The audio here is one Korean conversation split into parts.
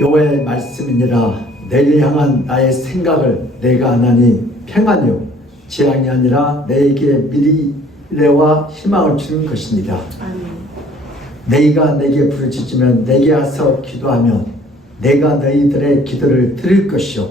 여호와의 말씀이니라. 내일 향한 나의 생각을 내가 아나니 평안이요 재앙이 아니라 내게 미래와 희망을 주는 것입니다. 아멘. 너희가 내게 부르짖으면 내게 와서 기도하면 내가 너희들의 기도를 들을 것이요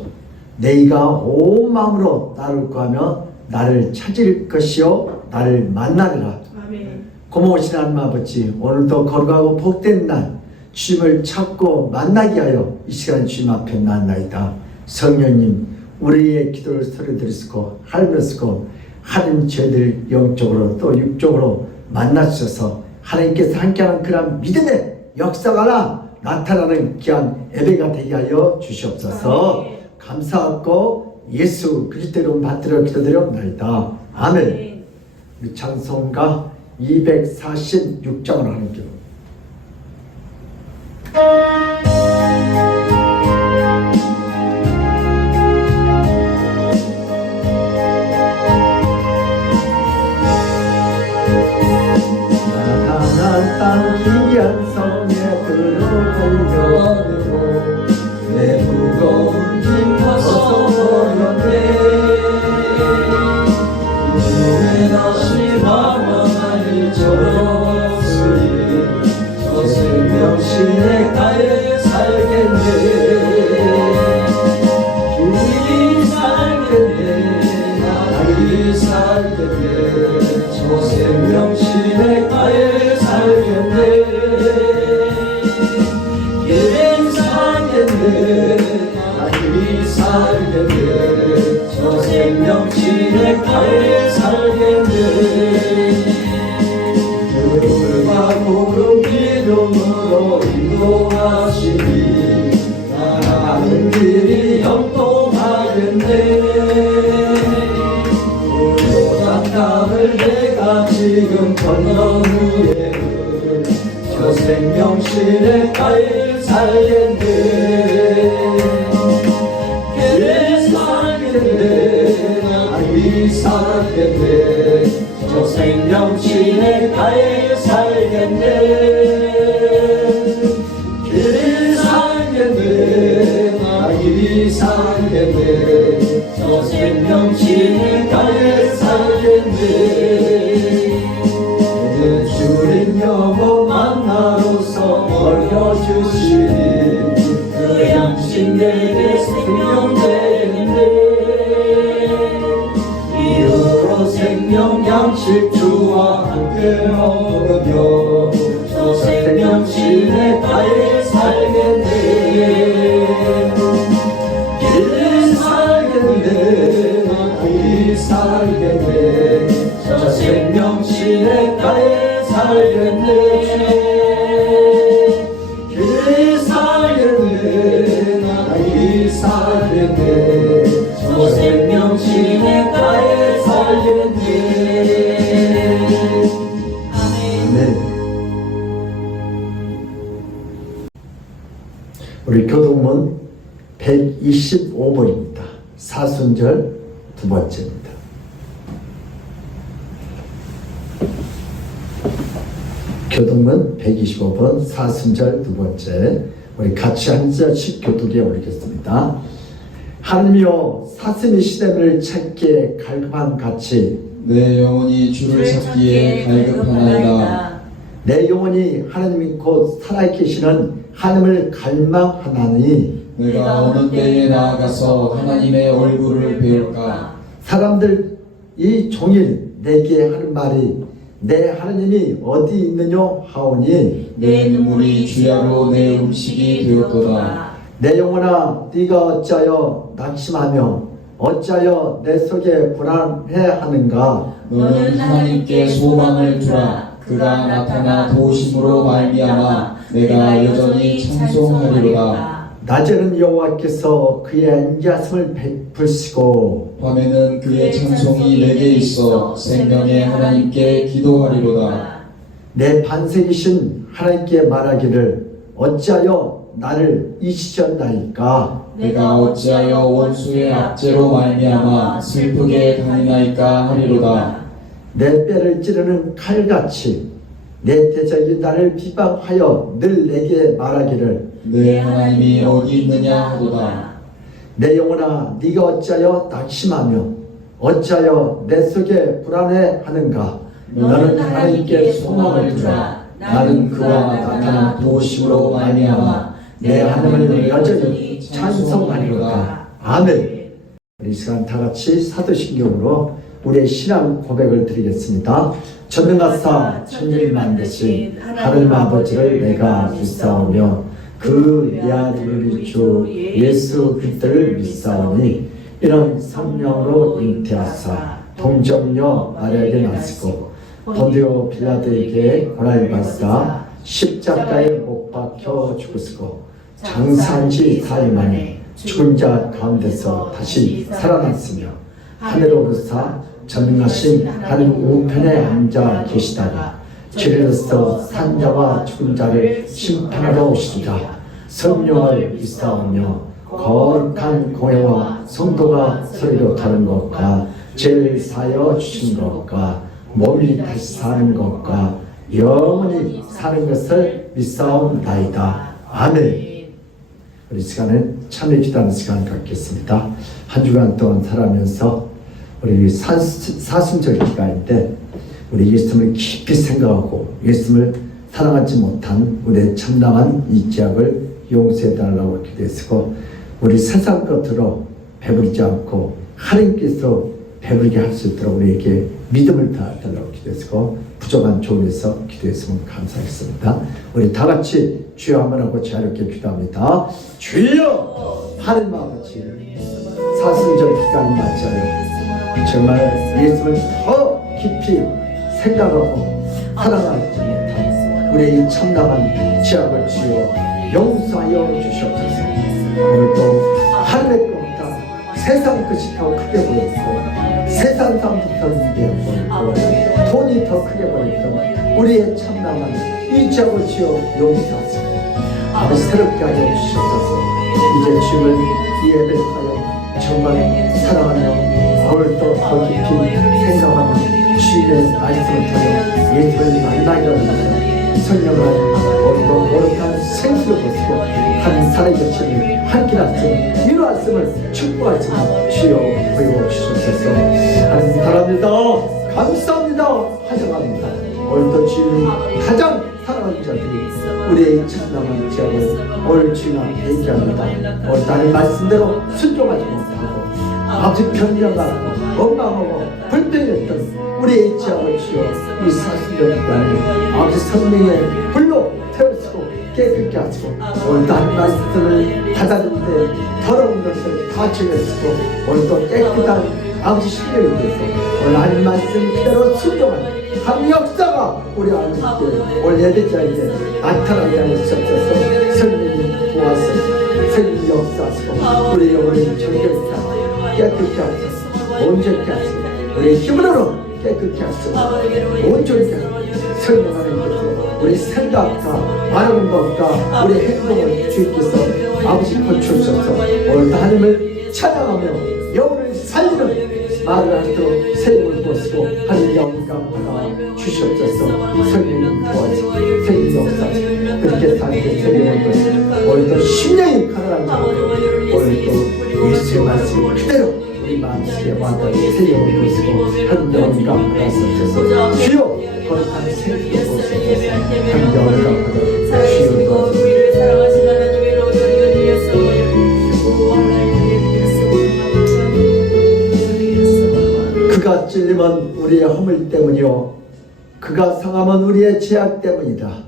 너희가 온 마음으로 나를 구하면 나를 찾을 것이요 나를 만나리라. 아멘. 고마우신 하나님 아버지, 오늘도 거룩하고 복된 날 주님을 찾고 만나게 하여 이 시간 주님 앞에 나아나이다. 성령님, 우리의 기도를 소리 들으시고 하늘을 쓰고 하나님 저희들 영적으로 또 육적으로 만나주셔서 하나님께서 함께하는 그런 믿음의 역사가 나타나는 귀한 예배가 되게 하여 주시옵소서. 감사하고 예수 그리스도의 이름 받들어 기도드려옵나이다. 아멘. 찬송가 246장을 하는 기도. 나타난 땅 귀한 성에 들어오려고 내 무거운 짐 벗어버렸네. 주의 다시 만나니 저러으리 저 생명신의 가에 살겠네. 주님 살겠네. 나를 살겠네. 저 생명신의 가에 살겠네. 길에 살겠네. 나를 살겠네. 저 생명신의 가에 살겠네. 물과 구름 기름으로 인도하시니 나가는 길이 형통하겠네. 요단강을 내가 지금 건넌 후에는 저 생명신의 가에 살겠네. 길에 살겠네. 나를 살겠네. 저 생명신의 가에 살겠네. 길이 살겠네. 나일이 살겠네. 저 생명신의 가에 살겠네. 주님 영원 만나로서 먹여주시니 그 양식 내게 생명 되는데. 이후로 생명 양식 주와 함께 먹으며 저 시냇가에 살겠네 길 살겠네 길 살겠네 저 생명 시냇가에 살겠네 길 살겠네 길 살겠네 저 생명 시냇가에 살겠네 아멘. 우리 교동문 125번입니다. 사순절 두 번째입니다. 교동문 125번 사순절 두 번째, 우리 같이 한 절씩 교독에 올리겠습니다. 하나님이여 사슴이 시냇을 찾기에 갈급한 같이 내 영혼이 주를 찾기에 갈급하나이다. 내 영혼이 하나님이 곧 살아계시는 하나님을 갈망하나니 내가 어느 때에 나아가서 하나님의 얼굴을 배울까? 사람들 이 종일 내게 하는 말이 내 하나님이 어디 있느냐 하오니 내 눈물이 주야로 내 음식이 되었도다. 내 영혼아 네가 어찌하여 낙심하며 어찌하여 내 속에 불안해하는가. 너는 하나님께 소망을 두라. 그가 나타나 도우심으로 말미암아 내가 여전히 찬송하리로다. 낮에는 여호와께서 그의 안개하심을 베푸시고 밤에는 그의 찬송이 내게 있어 생명의 하나님께 기도하리로다. 내 반석이신 하나님께 말하기를 어찌하여 나를 잊으셨나이까. 내가 어찌하여 원수의 압제로 말미암아 슬프게 다니나이까 하리로다. 내 뼈를 찌르는 칼같이 내 대적이 나를 비방하여 늘 내게 말하기를 내 하나님이 어디 있느냐 하도다. 내 영혼아 네가 어찌하여 낙심하며 어찌하여 내 속에 불안해하는가. 너는 하나님께 소망을 두라. 나는 그와 나타나 도우심으로 말미암아 내 하나님을 여전히 찬송하리로다. 아멘. 이 시간 다 같이 사도신경으로 우리의 신앙 고백을 드리겠습니다. 전능하사 천지를 만드신 하나님 아버지를 내가 믿사오며 그 내 아들을 주 예수 그리스도를 믿사오니 이런 성령으로 잉태하사 동정녀 마리아에게 나시고 본디오 빌라도에게 고난을 받사 십자가에 못 박혀 죽으시고 장사한지 사흘 만에 죽은 자 가운데서 다시 살아났으며 하늘로 오르사 전능하신 하늘 우편에 앉아 계시다가 주께서 산자와 죽은 자를 심판하러 오시리라. 성령을 믿사오며 거룩한 공회와 성도가 서로 다른 것과 죄를 사여 주신 것과 몸이 다시 사는 것과 영원히 사는 것을 믿사옵나이다. 아멘. 우리 시간은 참여 기도하는 시간 갖겠습니다. 한 주간 동안 살아면서 우리 사순절 기간인데 우리 예수님을 깊이 생각하고 예수님을 사랑하지 못한 우리의 참담한 이 죄악을 용서해달라고 기도했고 우리 세상 것으로 배부르지 않고 하나님께서 배부르게 할 수 있도록 우리에게 믿음을 다달라고 기도했고 부족한 조언에서 기도했으면 감사하겠습니다. 우리 다 같이 주여 한번 하고 자유롭게 기도합니다. 주여 하나님 아버지 사순절 기간을 맞이하여 정말 예수를 더 깊이 생각하고 사랑하지 못한 우리의 이 참담한 죄악을 주여 용서하여 주시옵소서. 오늘도 하늘의 것보다 세상 것이 더 크게 보였고 세상 사람부터 위대해 보였고 돈이 더 크게 보였던 우리의 참담한 이 죄악을 주여 용서하소서. 아버지 새롭게 하여 주시옵소서. 이제 주를 이 예배를 하여 정말 사랑하며 오늘도 더 깊이 생각하며 주의 말씀을 통해 예수를 만나기를 성령을 오늘도 거룩한 생수를 벗고 한 살아계심을 함께 하시는 이루었음을 축복하시며 주여 보여 주시옵소서. 하나님 바랍니다. 감사합니다. 환영합니다. 오늘도 주님 가장 사랑하는 자들이 우리의 참담한 죄악을 오늘 주님 앞에 얘기합니다. 오늘 나의 말씀대로 순종하지 못하고 아버지 편견하고 원망하고 불평했던 우리의 죄악을 주여 이 사순절 기간에 아버지 성령의 불로 태우시고 정결케 하시고 오늘도 한 말씀을 받았는데 더러운 것을 다 제거하시고 오늘도 깨끗한 아버지 신령이 되서 오늘 한 말씀 그대로 순종하는 한 역사가 우리 하나님께 오늘 예배자에게 나타나게 하시옵소서. 성령님 도와주소서. 성령 역사하시고 우리 영혼을 정결케 하시고 깨끗게 하소서. 온전케 하시고 우리 힘으로 깨끗게 하시고 온전케 하시고 성령 하나님께서 우리 생각과 말하는 것과 우리 행동을 주님께서 아버지 고쳐주셔서 오늘도 하나님을 찬양하며 영혼을 살리는 말을 하도록 세임을 보시고 하나님 영광 받아 주시옵소서. 성령님 도와주시고 성령 역사하시고 그렇게 살게 세임을 보시고 오늘도 심령이 가난한 자 오늘도 예수의 말씀 그대로 우리 마음속에 와닿는 세임을 보시고 하나님 영광 받아주셔서 주여 거룩한 생명을 보시고 하나님 영광 받아 주시옵소서. 그가 찔림은 우리의 허물 때문이요 그가 상함은 우리의 죄악 때문이다.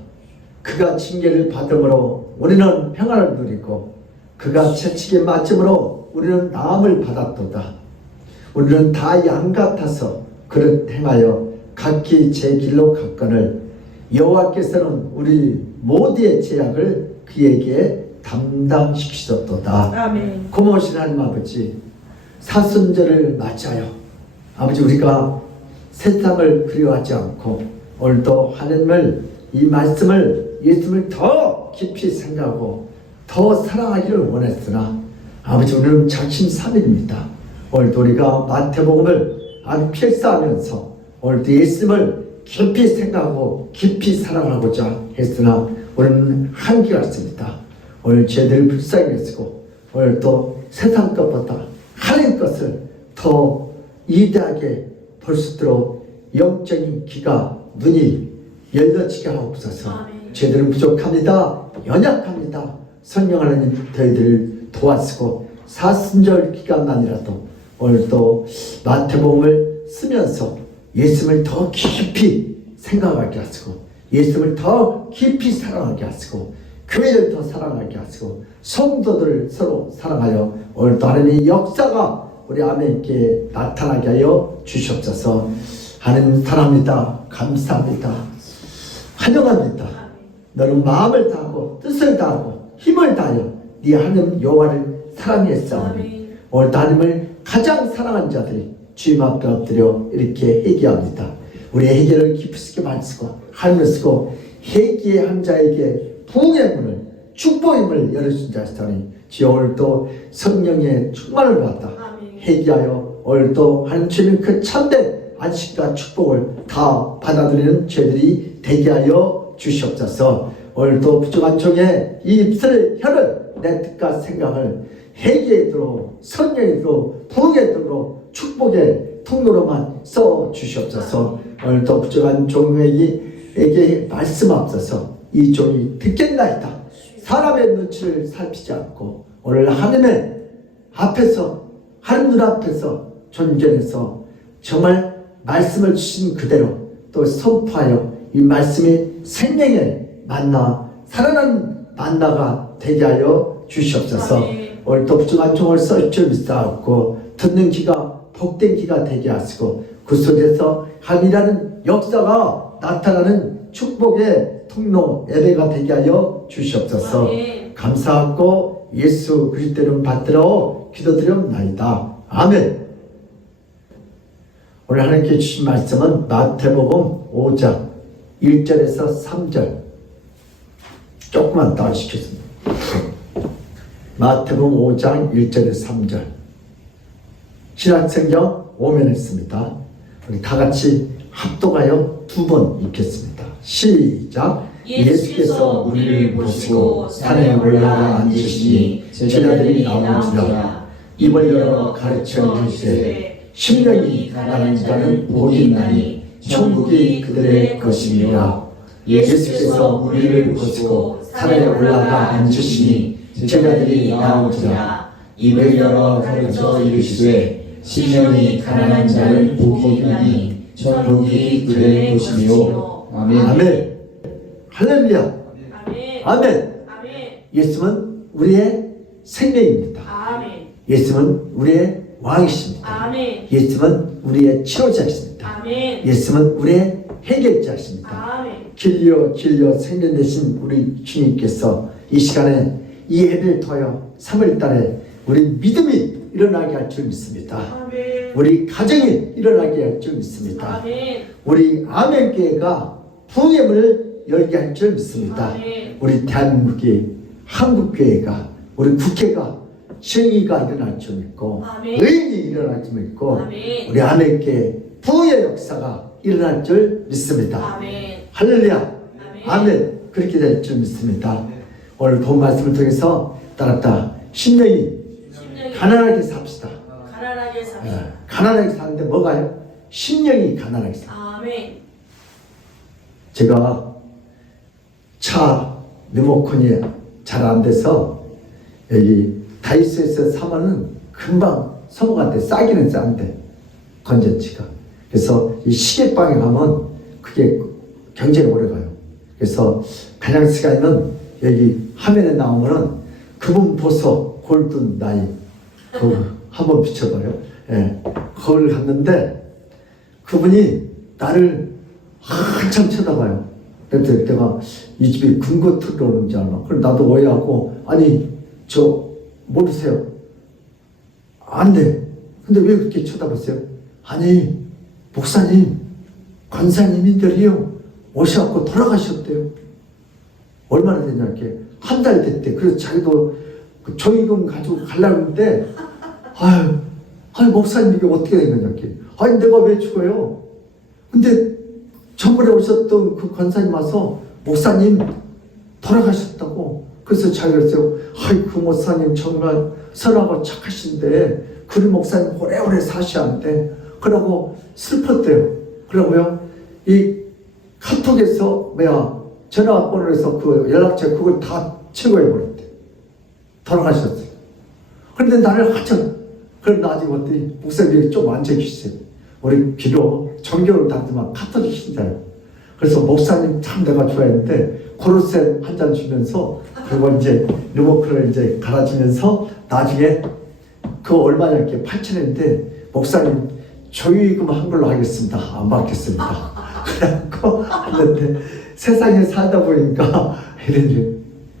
그가 징계를 받음으로 우리는 평안을 누리고 그가 채찍에 맞음으로 우리는 나음을 받았도다. 우리는 다 양 같아서 그릇 행하여 각기 제 길로 갔거늘 여호와께서는 우리 모두의 죄악을 그에게 담당시키셨도다. 아멘. 고마우신 하나님 아버지, 사순절을 맞이하여 아버지 우리가 세상을 그리워하지 않고 오늘도 하나님을 이 말씀을 예수님을 더 깊이 생각하고 더 사랑하기를 원했으나 아버지 우리는 작심삼일입니다. 오늘도 우리가 마태복음을 아주 필사하면서 오늘도 예수님을 깊이 생각하고 깊이 사랑하고자 했으나 우리는 한계가 있습니다. 오늘 죄들을 불쌍히 여기고 오늘 또 세상 것보다 하나님 것을 더 이대하게 볼 수 있도록 영적인 귀가 눈이 열려지게 하옵소서. 죄들은 부족합니다. 연약합니다. 성령 하나님 저희들을 도와주고 사순절 기간만이라도 오늘도 마태복음을 쓰면서 예수님을 더 깊이 생각하게 하시고 예수님을 더 깊이 사랑하게 하시고 교회를 더 사랑하게 하시고 성도들을 서로 사랑하여 오늘도 하나님의 역사가 우리 아멘께 나타나게 하여 주시옵소서. 하나님 사랑합니다. 감사합니다. 환영합니다. 너는 마음을 다하고 뜻을 다하고 힘을 다하여 네 하나님 여호와를 사랑했사오니 오늘도 하나님을 가장 사랑한 자들이 주님 앞에 엎드려 이렇게 회개합니다. 우리의 회개를 깊이 말쓰고 하늘을 쓰고 회개한 자에게 부흥의 문을 축복의 문을 열어준 자시다니 주여 오늘도 성령의 충만을 받아 회개하여 오늘도 하나님 주님 그 참된 안식과 축복을 다 받아들이는 죄들이 되게 하여 주시옵소서. 오늘도 부족한 종의 이 입술의 혀를 내 뜻과 생각을 회개의 도로 성령의 도로 부흥의 도로 축복의 통로로만 써 주시옵소서. 오늘도 부족한 종에게 말씀하옵소서. 이 종이 듣겠나이다. 사람의 눈치를 살피지 않고 오늘 하나님의 앞에서 하나님 눈앞에서 존재해서 정말 말씀을 주신 그대로 또 선포하여 이 말씀이 생명의 만나 살아나는 만나가 되게 하여 주시옵소서. 오늘도 부족한 종을 써 주옵소서. 듣는 귀가 복된 귀가 되게 하시고 그 속에서 함이라는 역사가 나타나는 축복의 통로 예배가 되게 하여 주시옵소서. 감사하고 예수 그리스도 이름 받들어 기도드리옵나이다. 아멘. 오늘 하나님께 주신 말씀은 마태복음 5장 1절에서 3절 조금만 더 시켰습니다. 마태복음 5장 1절에서 3절 신약성경 5면에 있습니다. 우리 다 같이 합독하여 두 번 읽겠습니다. 시작. 예수께서 우리를 보시고 산에 올라가 앉으시니 제자들이 나오니라. 입을 열어 가르쳐 이르시되 심령이 가난한 자는 복이 있나니 천국이 그들의 것이니라. 예수께서 우리를 보시고 산에 올라가 앉으시니 제자들이 나오니라. 입을 열어 가르쳐 이르시되 심령이 가난한 자는 복이 있나니 천국이 그들의 것이니요. 아멘. 아멘. 할렐루야. 아멘. 아멘. 예수는 우리의 생명입니다. 아멘. 예수는 우리의 왕이십니다. 아멘. 예수는 우리의 치료자이십니다. 아멘. 예수는 우리의 해결자이십니다. 아멘. 길려 생명 되신 우리 주님께서 이 시간에 이 예배를 통하여 3월달에 우리 믿음이 일어나게 할 줄 믿습니다. 아멘. 우리 가정이 일어나게 할 줄 믿습니다. 아멘. 우리 아멘교회가 부흥의 문을 열게 할 줄 믿습니다. 아멘. 우리 대한민국의 한국교회가 우리 국회가 정의가 일어날 줄 믿고 아멘. 의인이 일어날 줄 믿고 아멘. 우리 아멘교회 부흥의 역사가 일어날 줄 믿습니다. 아멘. 할렐루야. 아멘. 그렇게 될 줄 믿습니다. 오늘 본 말씀을 통해서 따랐다. 심령이 가난하게 삽시다. 가난하게 삽시다. 가난하게 사는데 뭐가요? 심령이 가난하게 삽시다. 아멘. 제가 차 리모컨이 잘 안 돼서 여기 다이소에서 사면은 금방 소모한테 싸기는 싼데 건전지가. 그래서 이 시계방에 가면 그게 굉장히 오래 가요. 그래서 가장 시간에는 여기 화면에 나오면은 그분 보소 골든 나이 그 한번 비춰봐요. 예, 거기를 갔는데 그분이 나를 한참 쳐다봐요. 그래서 내가 이 집이 금고 들어오는 줄 알아. 그럼 나도 오해하고 아니 저 모르세요? 안 돼. 근데 왜 그렇게 쳐다봤어요? 아니 목사님 권사님들이요 오셔갖고 돌아가셨대요. 얼마나 됐냐 이렇게 한 달 됐대. 그래서 자기도 그 조의금 가지고 가려고 했는데 아유 목사님 이게 어떻게 된 거냐 이렇게. 아니 내가 왜 죽어요? 근데 전번에 오셨던 그 권사님 와서 목사님 돌아가셨다고. 그래서 자기가 그랬어요. 아이 그 목사님 정말 선하고 착하신데 그 목사님 오래오래 사셔야 한대. 그러고 슬펐대요. 그러고요 이 카톡에서 전화번호에서 그 연락처 그걸 다 제거해버렸대. 돌아가셨어요. 그런데 나를 한참 그럼 나중에 어떻게 목사님이 좀 앉아 계세요. 우리 비록 정교를 다르지만 카톨릭 신자예요. 그래서 목사님 참 내가 좋아했는데 고로쇠 한 잔 주면서 그리고 이제 리모컨을 이제 갈아주면서 나중에 그 얼마냐 이렇게 8,000원인데 목사님 조의금 한 걸로 하겠습니다. 안 받겠습니다. 그래갖고 했는데 세상에 살다 보니까 이런 일.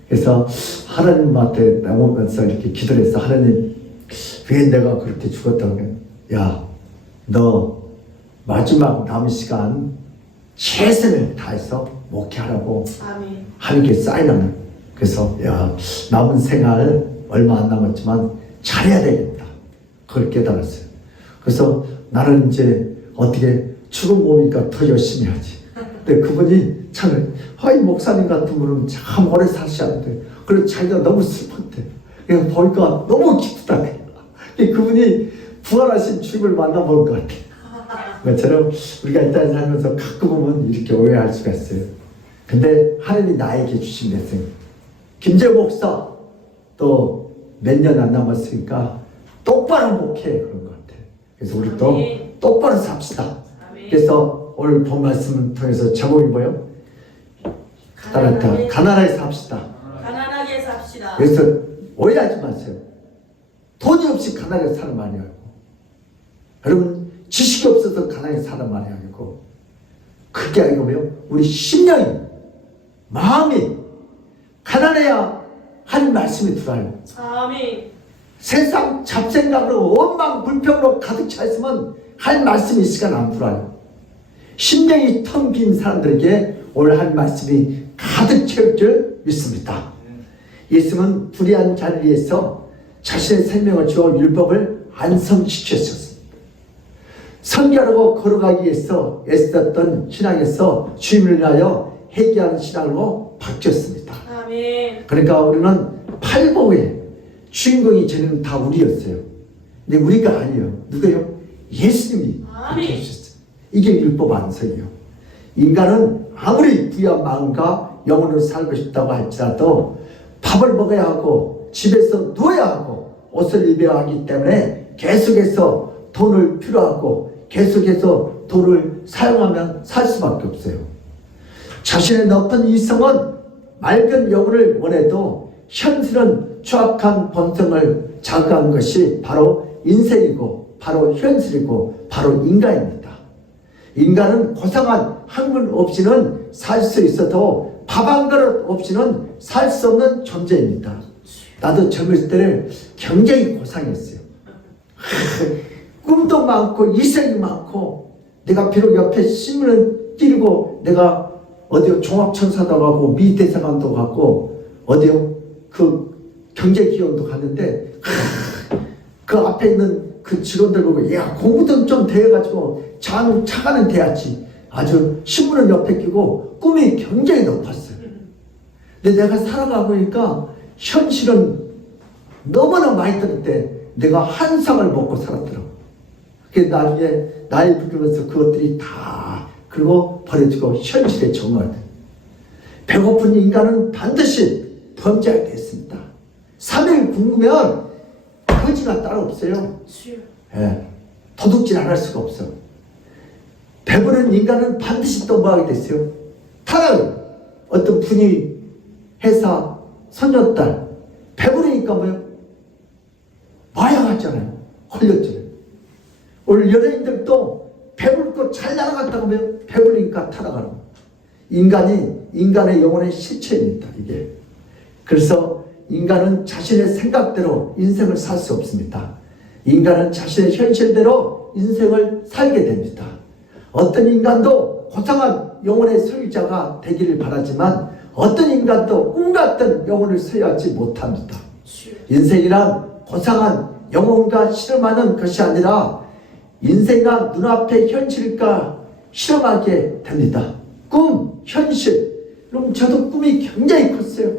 그래서 하나님한테 나오면서 이렇게 기도를 해서 하나님 왜 내가 그렇게 죽었다고 해? 야, 너 마지막 남은 시간 최선을 다해서 목회하라고 아멘. 하나님께 사인하는. 그래서 야 남은 생활 얼마 안 남았지만 잘해야 되겠다. 그걸 깨달았어요. 그래서 나는 이제 어떻게 죽은 몸이니까 더 열심히 하지. 근데 그분이 참 아이 목사님 같은 분은 참 오래 사시는데 그래서 자기가 너무 슬펐대. 그냥 보니까 너무 기쁘다. 그분이 부활하신 주님을 만나본 것 같아. 그처럼 우리가 이 땅에 살면서 가끔 보면 이렇게 오해할 수가 있어요. 근데 하나님이 나에게 주신 메시지. 김재 목사 또 몇 년 안 남았으니까 똑바로 목회 그런 것 같아. 그래서 우리 또 똑바로 삽시다. 그래서 오늘 본 말씀을 통해서 제목이 뭐예요? 따랐다. 가난하게 삽시다. 가난하게 삽시다. 그래서 오해하지 마세요. 돈이 없이 가난하게 사는 말이 아니고 여러분 지식이 없어서 가난하게 사는 말이 아니고 그게 아니고 뭐예요? 우리 심령이 마음이 가난해야 하는 말씀이 들어요. 아멘. 세상 잡생각으로 원망 불평으로 가득 차 있으면 할 말씀이 있으니까 안 들어요. 심령이 텅 빈 사람들에게 오늘 할 말씀이 가득 채울 줄 믿습니다. 예수님은 불의한 자를 위해서 자신의 생명을 주어 율법을 완성시켰습니다. 성결하고 거룩하기 위해서 애썼던 신앙에서 주님을 위하여 회개하는 신앙으로 바뀌었습니다. 아멘. 그러니까 우리는 팔복의 주인공이 저는 다 우리였어요. 근데 우리가 아니에요. 누구예요? 예수님이 아멘. 주셨어요. 이게 율법 완성이에요. 인간은 아무리 부유한 마음과 영혼으로 살고 싶다고 할지라도 밥을 먹어야 하고 집에서 누워야 하고 옷을 입어야 하기 때문에 계속해서 돈을 필요하고 계속해서 돈을 사용하면 살 수밖에 없어요. 자신의 높은 이성은 맑은 영혼을 원해도 현실은 추악한 본성을 자극한 것이 바로 인생이고 바로 현실이고 바로 인간입니다. 인간은 고상한 학문 없이는 살 수 있어도 밥 한 그릇 없이는 살 수 없는 존재입니다. 나도 젊을 때는 굉장히 고상했어요. 꿈도 많고 이생이 많고, 내가 비록 옆에 신문을 띄고 내가 어디요 종합천사도 가고 미대사관도 가고 어디요 그 경제기업도 갔는데, 그 앞에 있는 그 직원들 보고 야 공부도 좀 돼가지고 차가는 돼야지. 아주 신문을 옆에 끼고 꿈이 굉장히 높았어요. 근데 내가 살아가고 보니까 현실은 너무나 많이 들었대. 내가 한 상을 먹고 살았더라고. 그게 나중에 나이 부르면서 그것들이 다 그리고 버려지고 현실에 적응할 때, 배고픈 인간은 반드시 범죄하게 됐습니다. 3일 굶으면 거지가 따로 없어요. 예, 도둑질 안 할 수가 없어. 배부른 인간은 반드시 또 뭐하게 됐어요? 타락. 어떤 분이 회사 손녀딸 배부르니까 뭐요? 마약하잖아요. 걸렸잖아요. 오늘 연예인들도 배부르고 잘 날아갔다고 하면 배부르니까 타락하는 거예요. 인간이 인간의 영혼의 실체입니다. 이게. 그래서 인간은 자신의 생각대로 인생을 살 수 없습니다. 인간은 자신의 현실대로 인생을 살게 됩니다. 어떤 인간도 고상한 영혼의 소유자가 되기를 바라지만 어떤 인간도 꿈 같은 영혼을 소유하지 못합니다. 인생이란 고상한 영혼과 실험하는 것이 아니라 인생과 눈앞의 현실과 실험하게 됩니다. 꿈, 현실. 그럼 저도 꿈이 굉장히 컸어요.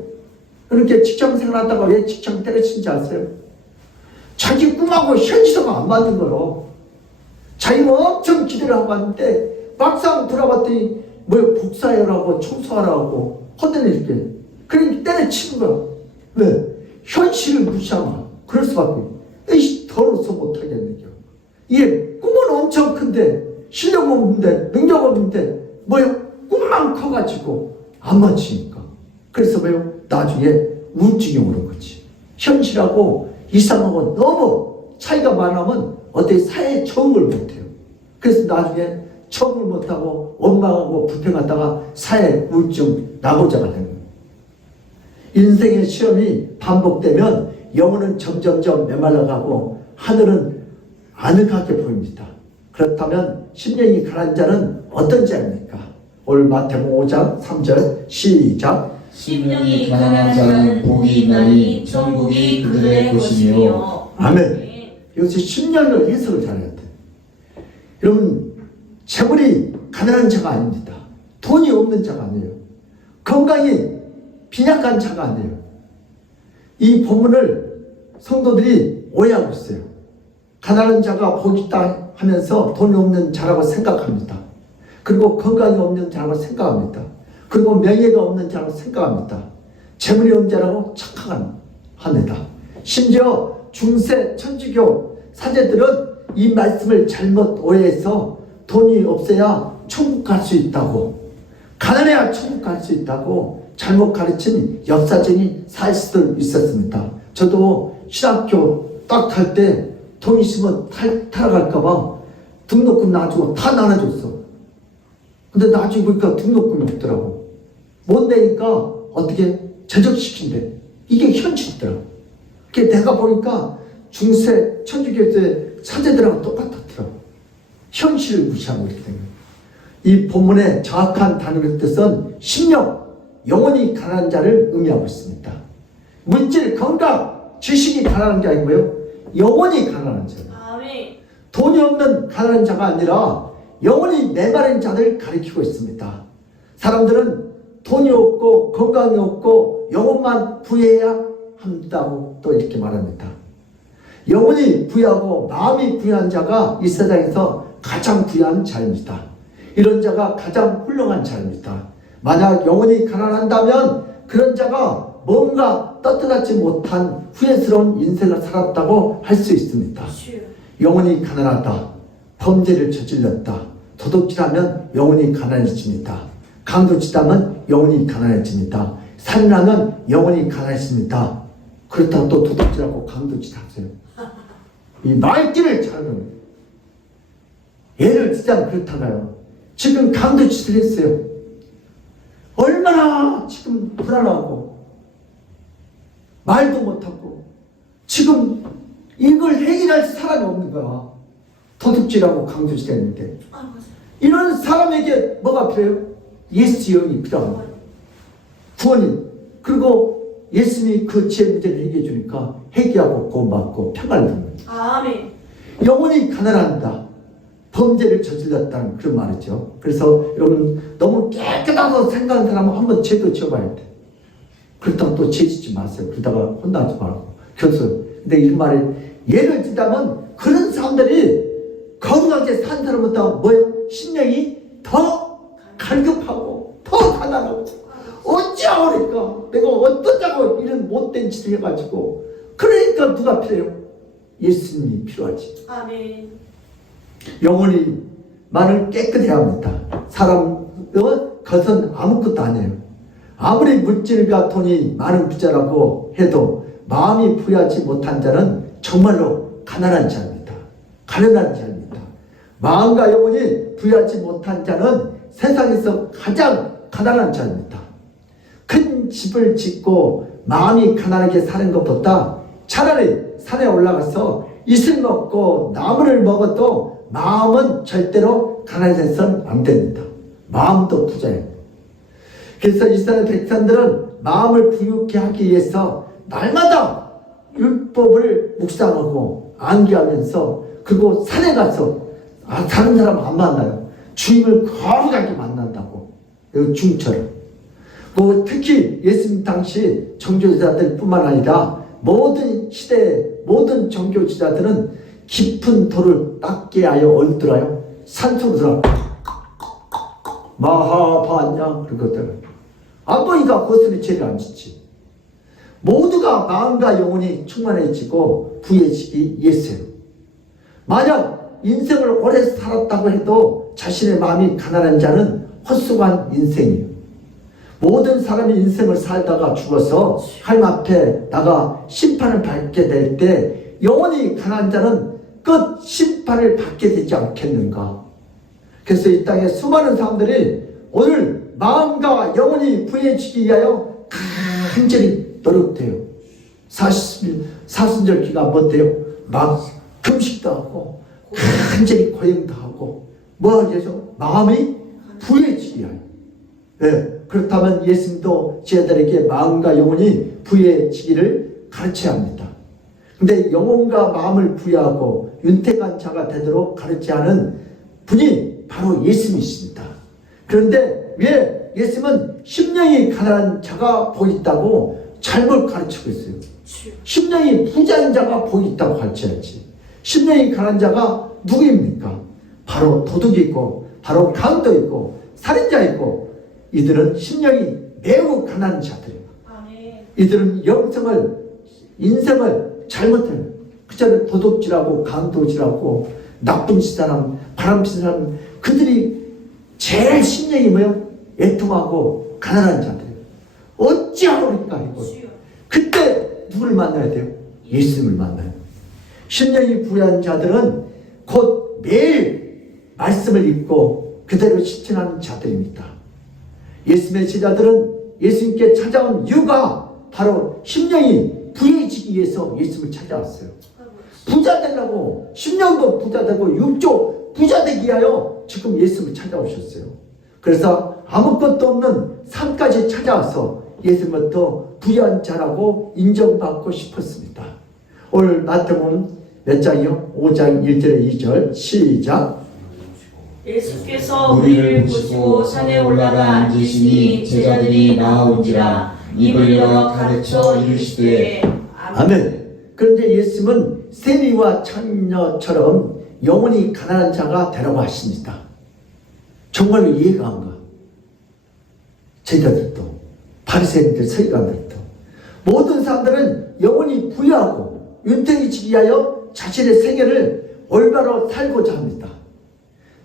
그렇게 직장생활 하다가 왜 직장 때려친지 아세요? 자기 꿈하고 현실하고 안 맞는 거로. 자기가 엄청 기대를 하고 왔는데 막상 들어봤더니 뭐 복사해라고 청소하라고 허드렛게 그러니까 때려치는 거야. 왜? 현실을 무시하면 그럴 수밖에 없어. 에이씨 더러워서 못하겠네. 이게 꿈은 엄청 큰데 실력 없는데 능력 없는데 뭐요? 꿈만 커가지고 안 맞추니까. 그래서 뭐요? 나중에 우울증이 오는 거지. 현실하고 이상하고 너무 차이가 많으면 어떻게 사회에 적응을 못해요. 그래서 나중에 적응을 못하고 원망하고 불평하다가 사회 우울증 낙오자가 되는 거예요. 인생의 시험이 반복되면 영혼은 점점점 메말라가고 하늘은 아늑하게 보입니다. 그렇다면 심령이 가난한 자는 어떤 자입니까? 오늘 마태복음 5장 3절 시작. 심령이 가난한 자는 복이 있나니 천국이 그들의 것이며. 아멘. 여기서 심령을 해석을 잘해야 돼. 여러분, 재물이 가난한 자가 아닙니다. 돈이 없는 자가 아니에요. 건강이 빈약한 자가 아니에요. 이 본문을 성도들이 오해하고 있어요. 가난한 자가 복이 있다 하면서 돈이 없는 자라고 생각합니다. 그리고 건강이 없는 자라고 생각합니다. 그리고 명예가 없는 자라고 생각합니다. 재물이 없는 자라고 착각합니다. 심지어 중세 천주교 사제들은 이 말씀을 잘못 오해해서 돈이 없어야 천국 갈 수 있다고, 가난해야 천국 갈 수 있다고 잘못 가르친 역사적인 사실도 있었습니다. 저도 신학교 딱 갈 때 돈 있으면 타락할까봐 등록금 놔주고 다 나눠줬어. 근데 나중에 보니까 등록금이 없더라고. 못 내니까 어떻게 제적시킨대. 이게 현실이더라고. 그게 내가 보니까 중세 천주교의 사제들하고 똑같았더라고. 현실을 무시하고 있기 때문에. 이 본문의 정확한 단어의 뜻은 심령, 영혼이 가난한 자를 의미하고 있습니다. 물질, 건강, 지식이 가난한 자이고요. 영혼이 가난한 자. 돈이 없는 가난한 자가 아니라 영혼이 메마른 자를 가리키고 있습니다. 사람들은 돈이 없고 건강이 없고 영혼만 부여해야 한다고 또 이렇게 말합니다. 영혼이 부유하고 마음이 부유한 자가 이 세상에서 가장 부유한 자입니다. 이런 자가 가장 훌륭한 자입니다. 만약 영혼이 가난한다면 그런 자가 뭔가 떳떳하지 못한 후회스러운 인생을 살았다고 할 수 있습니다. 영혼이 가난하다, 범죄를 저질렀다, 도둑질하면 영혼이 가난해집니다. 강도짓하면 영혼이 가난해집니다. 산나는 영원히 가난했습니다. 그렇다고 또 도둑질하고 강도짓 하세요. 이 말귀를 잘하는 예를 들자면 그렇다가요. 지금 강도짓을 했어요. 얼마나 지금 불안하고 말도 못하고 지금 이걸 해결할 사람이 없는 거야. 도둑질하고 강도질 했는데 이런 사람에게 뭐가 필요해요? 예수 영이 필요합니다. 구원이. 그리고 예수님이 그 죄 문제를 해결해 주니까 회개하고 구원받고 평안을 얻는 거예요. 아멘. 영혼이 가난한다. 범죄를 저질렀다는 그런 말이죠. 그래서 여러분 너무 깨끗하다고 생각하는 사람은 한번 죄도 지어봐야 돼. 그렇다고 또 죄 짓지 마세요. 그러다가 혼나지 말고. 교수. 근데 이 말이 예를 들자면 그런 사람들이 거룩하게 산 사람보다 뭐예요? 심령이 더 갈급하고 더 가난하고 어찌하오니까 내가 어떠자고 이런 못된 짓을 해가지고 그러니까 누가 필요해요? 예수님이 필요하지. 아멘. 영혼이 마음을 깨끗해야 합니다. 사람의 것은 아무것도 아니에요. 아무리 물질과 돈이 많은 부자라고 해도 마음이 부여하지 못한 자는 정말로 가난한 자입니다. 가난한 자입니다. 마음과 영혼이 부여하지 못한 자는 세상에서 가장 가난한 자입니다. 큰 집을 짓고 마음이 가난하게 사는 것보다 차라리 산에 올라가서 이슬 먹고 나무를 먹어도 마음은 절대로 가난해서는 안 됩니다. 마음도 부자예요. 그래서 이스라엘 백성들은 마음을 부유케 하기 위해서 날마다 율법을 묵상하고 암기하면서 그리고 산에 가서 다른 사람 안 만나요. 주님을 거룩하게 만난다고. 중처럼. 특히 예수님 당시 정교지자들 뿐만 아니라 모든 시대 모든 정교지자들은 깊은 돌을 닦게 하여 어디들어요? 산속으로 들어가. 마하반야 그러거든. 안 보니까 그것은 죄를 안 짓지. 모두가 마음과 영혼이 충만해지고 부해지기 위해서요. 만약 인생을 오래 살았다고 해도 자신의 마음이 가난한 자는 헛수고한 인생이에요. 모든 사람이 인생을 살다가 죽어서 하나님 앞에 나가 심판을 받게 될 때 영원히 가난한 자는 끝 심판을 받게 되지 않겠는가. 그래서 이 땅에 수많은 사람들이 오늘 마음과 영혼이 부해지기 위하여 간절히 노력돼요. 40일 사순절 기간 못해요. 막 금식도 하고 간절히 고행도 하고 뭐 하기 위해서 마음이 부해지기 위하여. 네, 그렇다면 예수님도 제자들에게 마음과 영혼이 부해지기를 가르쳐야 합니다. 근데 영혼과 마음을 부여하고 윤택한 자가 되도록 가르치는 분이 바로 예수님이십니다. 그런데 왜 예수님은 심령이 가난한 자가 보인다고 잘못 가르치고 있어요? 심령이 부자인 자가 보인다고 가르쳐야지. 심령이 가난한 자가 누구입니까? 바로 도둑이고 바로 강도이고 살인자이고 이들은 심령이 매우 가난한 자들이에요. 이들은 인생을 잘못해요. 그저 도둑질하고 강도질하고 나쁜 사람, 바람피는 사람, 그들이 제일 심령이 뭐예요? 애통하고 가난한 자들이에요. 어찌하오니까 이거. 그때 누구를 만나야 돼요? 예수님을 만나요. 심령이 부유한 자들은 곧 매일 말씀을 읽고 그대로 실천하는 자들입니다. 예수님의 제자들은 예수님께 찾아온 이유가 바로 심령이 부유해지기 위해서 예수님을 찾아왔어요. 부자 되려고 심령도 부자 되고 육조 부자 되기 위하여 지금 예수님을 찾아오셨어요. 그래서 아무것도 없는 산까지 찾아와서 예수님부터 부유한 자라고 인정받고 싶었습니다. 오늘 마태복음 몇 장이요? 5장 1절에 2절 시작. 예수께서 우리를 보시고 산에 올라가 앉으시니 제자들이 나아온지라 입을 열어 가르쳐 이르시되 아멘. 그런데 예수님은 세리와 처녀처럼 영혼이 가난한 자가 되라고 하십니다. 정말로 이해가 안 가. 제자들도 바리새인들 서기관들도 모든 사람들은 영혼이 부유하고 윤택해지기 위하여 자신의 생애를 올바로 살고자 합니다.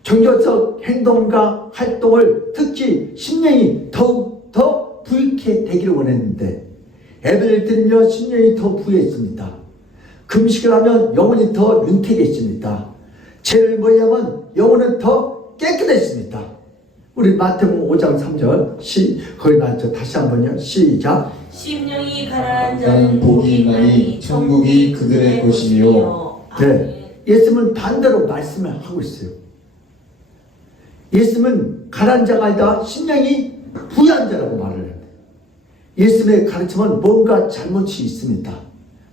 종교적 행동과 활동을 특히 심령이 더욱 더 부익해 되기를 원했는데 예배를 드리며 심령이 더 부유했습니다. 금식을 하면 영혼이 더 윤택해집니다. 죄를 멀리하면 영혼은 더 깨끗해집니다. 우리 마태복음 5장 3절 거기 나왔죠. 다시 한번요. 시작. 심령이 가라앉은 나는 복이 있나니 천국이 그들의 것이며. 네, 예수님은 반대로 말씀을 하고 있어요. 예수님은 가난한 자가 아니라 심령이 부유한 자라고 말을 해요. 예수님의 가르침은 뭔가 잘못이 있습니다.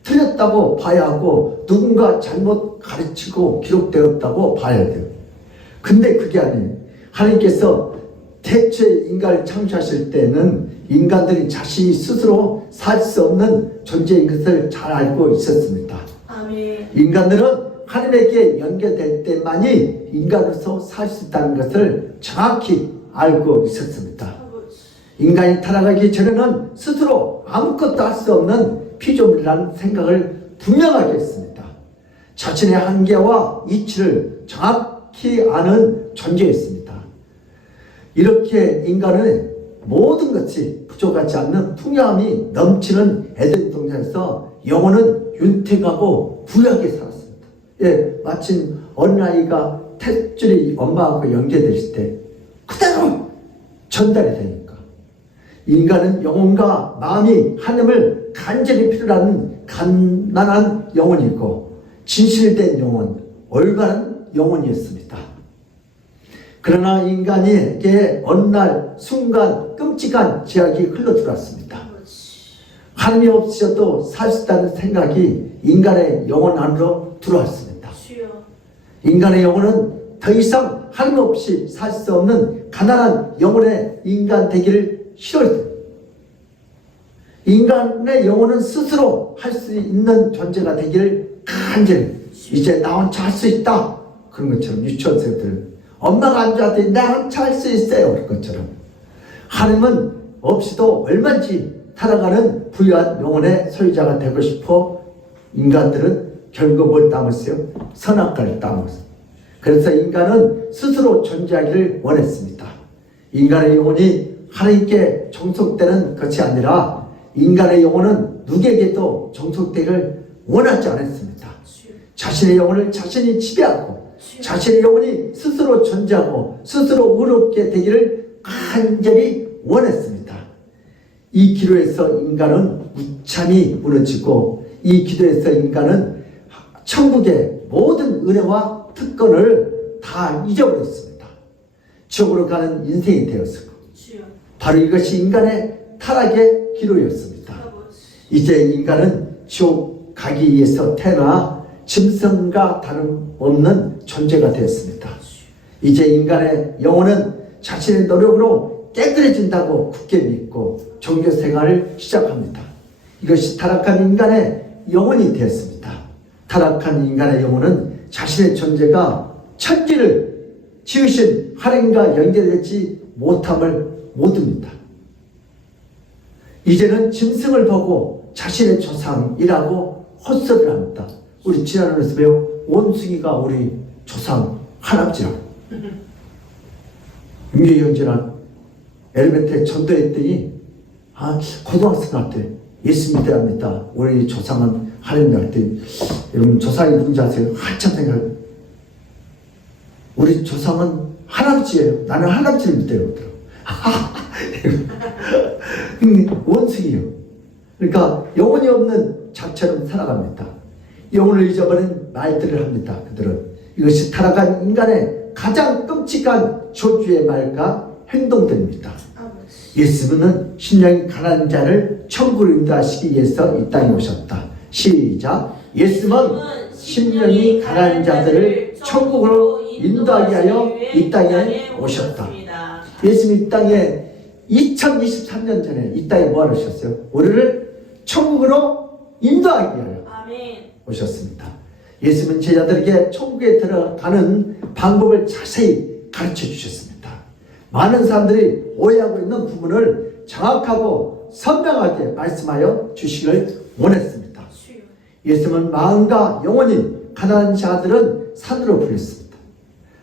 틀렸다고 봐야 하고 누군가 잘못 가르치고 기록되었다고 봐야 돼요. 근데 그게 아니에요. 하나님께서 태초에 인간을 창조하실 때는 인간들이 자신이 스스로 살 수 없는 존재인 것을 잘 알고 있었습니다. 아멘. 인간들은 하나님에게 연결될 때만이 인간으로서 살 수 있다는 것을 정확히 알고 있었습니다. 인간이 타락하기 전에는 스스로 아무것도 할 수 없는 피조물이라는 생각을 분명하게 했습니다. 자신의 한계와 이치를 정확히 아는 존재였습니다. 이렇게 인간은 모든 것이 부족하지 않는 풍요함이 넘치는 에덴 동산에서 영혼은 윤택하고 부유하게 살았습니다. 예, 마침 어느 아이가 탯줄이 엄마하고 연결됐을 때 그대로 전달이 되니까 인간은 영혼과 마음이 하나님을 간절히 필요로 하는 가난한 영혼이고 진실된 영혼, 올바른 영혼이었습니다. 그러나 인간에게 어느 날 순간 끔찍한 제약이 흘러들어왔습니다. 하나님이 없으셔도 살 수 있다는 생각이 인간의 영혼 안으로 들어왔습니다. 인간의 영혼은 더 이상 하나님 없이 살 수 없는 가난한 영혼의 인간 되기를 싫어했습니다. 인간의 영혼은 스스로 할 수 있는 존재가 되기를 간절히 이제 나 혼자 할 수 있다. 그런 것처럼 유치원생들 엄마가 안 좋아도 나 혼자 할 수 있어요. 그런 것처럼 하나님은 없이도 얼마든지 살아가는 부유한 영혼의 소유자가 되고 싶어 인간들은 결국 뭘 따먹었어요? 선악과를 따먹었어요. 그래서 인간은 스스로 존재하기를 원했습니다. 인간의 영혼이 하나님께 종속되는 것이 아니라 인간의 영혼은 누구에게도 종속되기를 원하지 않았습니다. 자신의 영혼을 자신이 지배하고 자신의 영혼이 스스로 존재하고 스스로 의롭게 되기를 간절히 원했습니다. 이 기도에서 인간은 무참히 무너지고 이 기도에서 인간은 천국의 모든 은혜와 특권을 다 잊어버렸습니다. 지옥으로 가는 인생이 되었고 바로 이것이 인간의 타락의 기도였습니다. 이제 인간은 지옥 가기 위해서 태어나 짐승과 다름없는 존재가 되었습니다. 이제 인간의 영혼은 자신의 노력으로 깨끗해진다고 굳게 믿고 종교 생활을 시작합니다. 이것이 타락한 인간의 영혼이 되었습니다. 타락한 인간의 영혼은 자신의 존재가 천지를 지으신 하나님과 연결되지 못함을 모릅니다. 이제는 짐승을 보고 자신의 조상이라고 헛소리를 합니다. 우리 지난번에서 배운 원숭이가 우리 조상 할아버지라고. 윤계현지랑 엘리베이터에 전도했더니 고등학생 때 예수 믿어야 합니다. 우리 조상은 하나님 할 때 여러분 조상이 누군지 아세요? 한참 생각. 우리 조상은 할아버지예요. 나는 할아버지를 믿어요. 원숭이요. 그러니까 영혼이 없는 자처럼 살아갑니다. 영혼을 잊어버린 말들을 합니다. 그들은 이것이 타락한 인간의 가장 끔찍한 저주의 말과 행동들입니다. 예수님은 심령이 가난한 자를 천국으로 인도하시기 위해서 이 땅에 오셨다. 시작. 예수님은 심령이 가난한 자들을 천국으로 인도하기 위하여 이 땅에 오셨다. 예수님이 이 땅에 2023년 전에 이 땅에 뭐 하러 오셨어요? 우리를 천국으로 인도하기 위하여 오셨습니다. 예수님은 제자들에게 천국에 들어가는 방법을 자세히 가르쳐 주셨습니다. 많은 사람들이 오해하고 있는 부분을 정확하고 선명하게 말씀하여 주시길 원했습니다. 예수님은 마음과 영혼이 가난한 자들은 산으로 불렀습니다.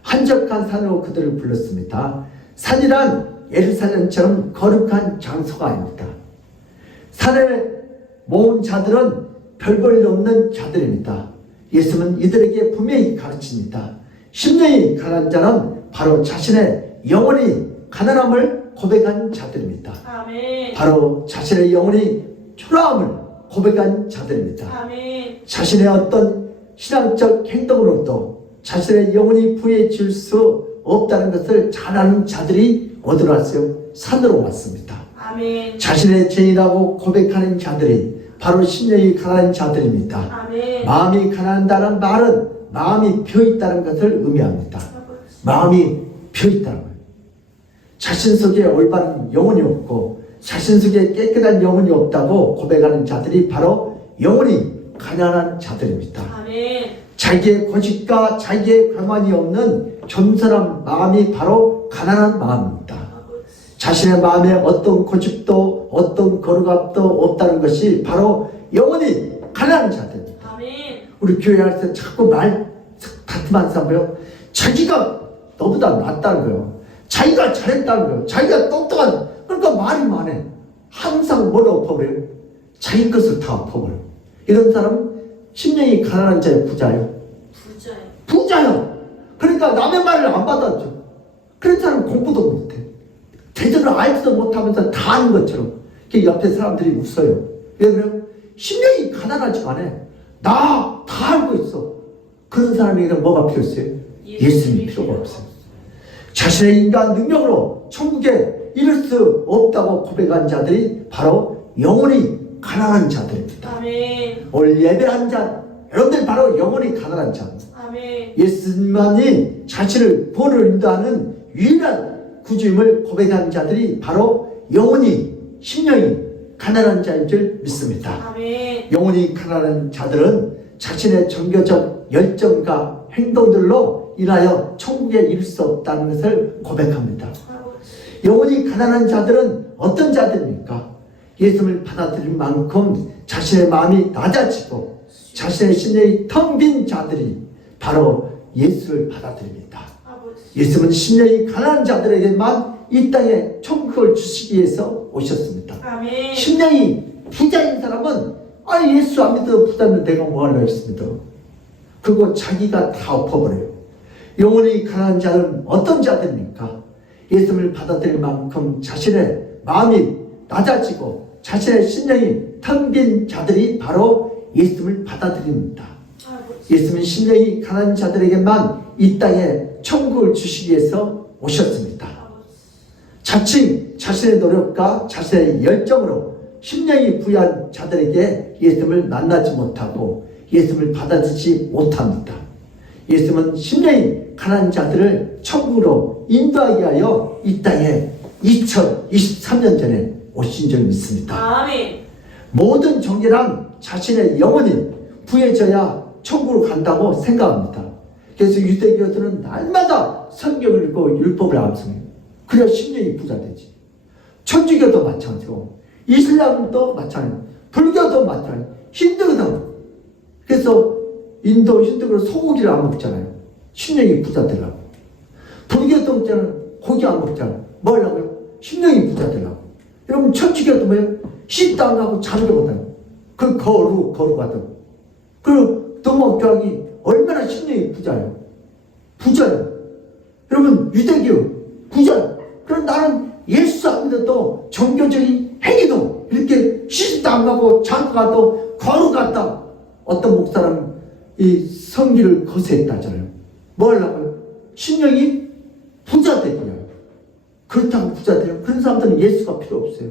한적한 산으로 그들을 불렀습니다. 산이란 예루살렘처럼 거룩한 장소가 아닙니다. 산에 모은 자들은 별 볼 일 없는 자들입니다. 예수는 이들에게 분명히 가르칩니다. 심령이 가난한 자는 바로 자신의 영혼이 가난함을 고백한 자들입니다. 아멘. 바로 자신의 영혼이 초라함을 고백한 자들입니다. 아멘. 자신의 어떤 신앙적 행동으로도 자신의 영혼이 부해질 수 없다는 것을 잘 아는 자들이 어디로 왔어요? 산으로 왔습니다. 아멘. 자신의 죄인이라고 고백하는 자들이 바로 심령이 가난한 자들입니다. 아멘. 마음이 가난하다는 말은 마음이 비어있다는 것을 의미합니다. 마음이 비어있다는 거예요. 자신 속에 올바른 영혼이 없고 자신 속에 깨끗한 영혼이 없다고 고백하는 자들이 바로 영혼이 가난한 자들입니다. 아멘. 자기의 고집과 자기의 교만이 없는 겸손한 마음이 바로 가난한 마음입니다. 자신의 마음에 어떤 고집도 어떤 거룩함도 없다는 것이 바로 영혼이 가난한 자들입니다. 아멘. 우리 교회 안에서 자꾸 말 다툼하는 사람이요, 자기가 너보다 낫다는 거예요. 자기가 잘했다는 거예요. 자기가 똑똑한, 그러니까 말이 많아. 항상 뭘 엎어버려요? 자기 것을 다 엎어버려요. 이런 사람은 심령이 가난한 자의 부자예요. 부자예요. 부자요. 그러니까 남의 말을 안 받아줘. 그런 사람은 공부도 못해. 제대로 알지도 못하면서 다 아는 것처럼. 옆에 사람들이 웃어요. 왜 그래요? 심령이 가난하지가 않아. 나 다 알고 있어. 그런 사람에게 뭐가 필요 있어요? 예수님이 필요가 없어요. 자신의 인간 능력으로 천국에 이를 수 없다고 고백한 자들이 바로 영혼이 가난한 자들입니다. 아멘. 오늘 예배한 자, 여러분들 바로 영혼이 가난한 자. 아멘. 예수님만이 자신을 구원을 인도하는 유일한 구주임을 고백한 자들이 바로 영혼이, 심령이 가난한 자인 줄 믿습니다. 아멘. 영혼이 가난한 자들은 자신의 종교적 열정과 행동들로 인하여 천국에 이를 수 없다는 것을 고백합니다. 영혼이 가난한 자들은 어떤 자들입니까? 예수님을 받아들인 만큼 자신의 마음이 낮아지고 자신의 심령이 텅 빈 자들이 바로 예수를 받아들입니다. 예수님은 심령이 가난한 자들에게만 이 땅에 천국을 주시기 위해서 오셨습니다. 아멘. 심령이 부자인 사람은 예수 안 믿어도 부자면 내가 뭐 하려고 했습니다. 그리고 자기가 다 엎어버려요. 영혼이 가난한 자들은 어떤 자들입니까? 예수님을 받아들일 만큼 자신의 마음이 낮아지고 자신의 심령이 텅 빈 자들이 바로 예수님을 받아들입니다. 예수님은 심령이 가난한 자들에게만 이 땅에 천국을 주시기 위해서 오셨습니다. 자칭 자신의 노력과 자신의 열정으로 심령이 부유한 자들에게 예수님을 만나지 못하고 예수님을 받아들이지 못합니다. 예수님은 심령이 가난한 자들을 천국으로 인도하기 위하여 이 땅에 2023년 전에 오신 줄 믿습니다. 아멘. 모든 종교란 자신의 영혼이 부해져야 천국으로 간다고 생각합니다. 그래서 유대교들은 날마다 성경을 읽고 율법을 암송해요. 그래야 심령이 부자되지. 천주교도 마찬가지고 이슬람도 마찬가지고 불교도 마찬가지고 힌두교도. 그래서 인도 힌두교는 소고기를 안 먹잖아요. 심령이 부자되려고. 불교도 고기 안 먹잖아요. 뭐 하려고요? 심령이 부자되려고. 여러분 천주교도 뭐예요? 씻도 안 하고 잠들거든요. 그 거룩하다고. 그리고 도목교황이 얼마나 심령이 부자예요. 부자예요. 여러분 유대교 부자예요. 그럼 나는 예수 안 믿어도 종교적인 행위도 이렇게 씻도 안 하고 장가도 거룩하다. 어떤 목사는 이 성기를 거세했다잖아요. 뭐 하려고요? 심령이 부자되고요. 그렇다고 부자돼요. 그런 사람들은 예수가 필요 없어요.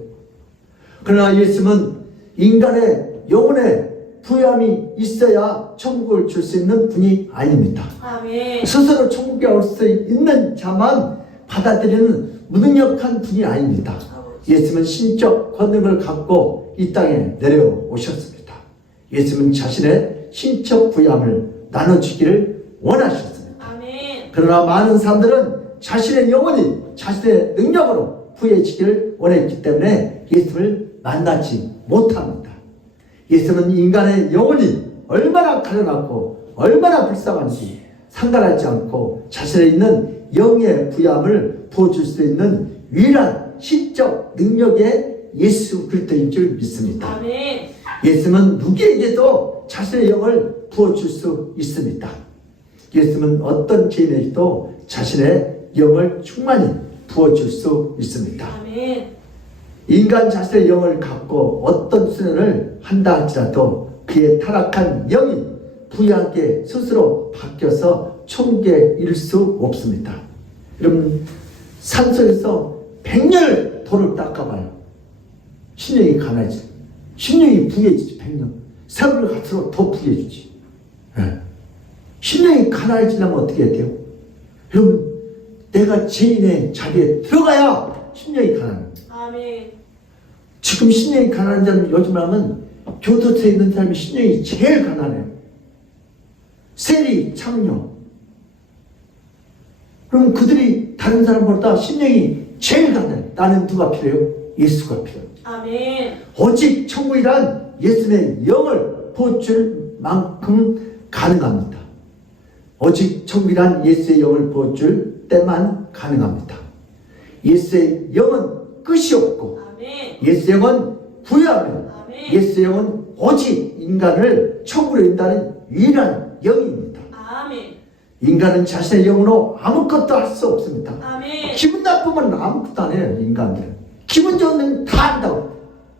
그러나 예수님은 인간의 영혼에 부유함이 있어야 천국을 줄 수 있는 분이 아닙니다. 아멘. 스스로 천국에 올 수 있는 자만 받아들이는 무능력한 분이 아닙니다. 예수님은 신적 권능을 갖고 이 땅에 내려오셨습니다. 예수님은 자신의 신적 부유함을 나눠주기를 원하셨습니다. 아멘. 그러나 많은 사람들은 자신의 영혼이 자신의 능력으로 부해지기를 원했기 때문에 예수님을 만나지 못합니다. 예수님은 인간의 영혼이 얼마나 가련하고 얼마나 불쌍한지 상관하지 않고 자신에 있는 영의 부유함을 부어줄 수 있는 유일한 신적 능력의 예수 그리스도인 줄 믿습니다. 아멘. 예수는 누구에게도 자신의 영을 부어줄 수 있습니다. 예수는 어떤 죄인에게도 자신의 영을 충만히 부어줄 수 있습니다. 아멘. 인간 자신의 영을 갖고 어떤 수련을 한다 할지라도 그의 타락한 영이 부유하게 스스로 바뀌어서 천국에 이를 수 없습니다. 여러분, 산속에서 100년 돌을 닦아봐요. 심령이 가난해지. 심령이 부유해지지. 100년. 세월을 갈수록 더 부유해지지. 네. 심령이 가난해지려면 어떻게 해야 돼요? 여러분, 내가 죄인의 자리에 들어가야 심령이 가난해요. 아멘. 지금 심령이 가난한 자는 요즘 하면 교도소에 있는 사람이 심령이 제일 가난해요. 세리, 창녀. 그럼 그들이 다른 사람보다 심령이 제일 가난해요. 나는 누가 필요해요? 예수가 필요해요. 아멘. 오직 천국이란 예수의 영을 부어줄 만큼 가능합니다. 오직 천국이란 예수의 영을 부어줄 때만 가능합니다. 예수의 영은 끝이 없고 아멘. 예수의 영은 부여하며 아멘. 예수의 영은 오직 인간을 천국으로 인다는 유일한 영입니다. 아멘. 인간은 자신의 영으로 아무것도 할 수 없습니다. 아멘. 기분 나쁘면 아무것도 안 해요. 인간들은 기분 좋은 데는 다 한다고.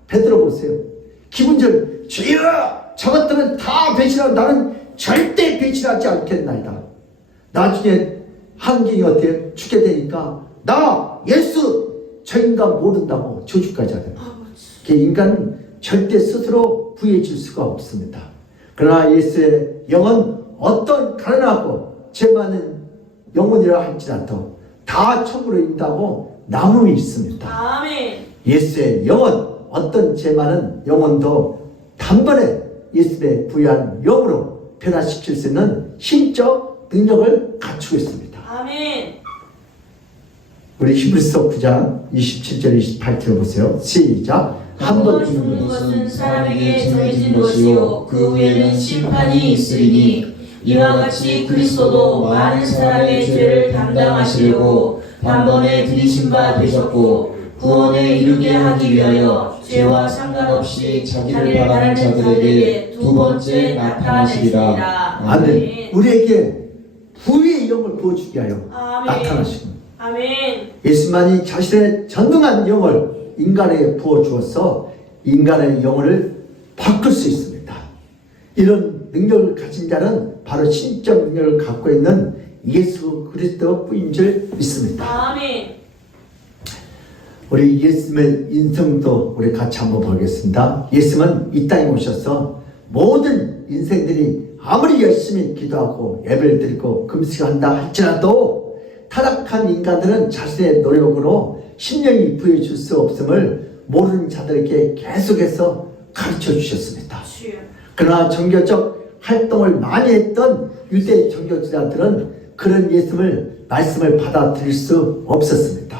베드로 보세요. 기분 좋은 주여 저것들은 다 배신하고 나는 절대 배신하지 않겠나이다. 나중에 한경이 어때요? 죽게 되니까 나 예수 저 인간 모른다고 저주까지 하더라고요. 아버지. 그 인간은 절대 스스로 부여해줄 수가 없습니다. 그러나 예수의 영은 어떤 가난하고 죄 많은 영혼이라 할지라도 다 천국으로 인다고 나눔이 있습니다. 아멘. 예수의 영은 어떤 죄 많은 영혼도 단번에 예수의 부여한 영으로 변화시킬 수 있는 신적 능력을 갖추고 있습니다. 아멘. 우리 히브리서 9장 27절 28절 보세요. 시작. 한 번 죽는 것은 사람에게 정해진 것이요 그 후에는 심판이 있으리니 이와 같이 그리스도도 많은 사람의 죄를 담당하시려고 단번에 들이신 바 되셨고 구원에 이르게 하기 위하여 죄와 상관없이 자기를 바라는 자들에게 두 번째 나타나시리라. 아멘. 우리에게 부의 영을 부어주게 하여 아멘. 나타나시고 아멘. 예수만이 자신의 전능한 영을 인간에게 부어주어서 인간의 영혼을 바꿀 수 있습니다. 이런 능력을 가진 자는 바로 신적 능력을 갖고 있는 예수 그리스도뿐인 줄 믿습니다. 아멘. 우리 예수님의 인성도 우리 같이 한번 보겠습니다. 예수님은 이 땅에 오셔서 모든 인생들이 아무리 열심히 기도하고 예배를 드리고 금식한다 할지라도 타락한 인간들은 자신의 노력으로 심령이 부여줄 수 없음을 모르는 자들에게 계속해서 가르쳐 주셨습니다. 주여. 그러나 종교적 활동을 많이 했던 유대 종교지자들은 그런 예수님을 말씀을 받아들일 수 없었습니다.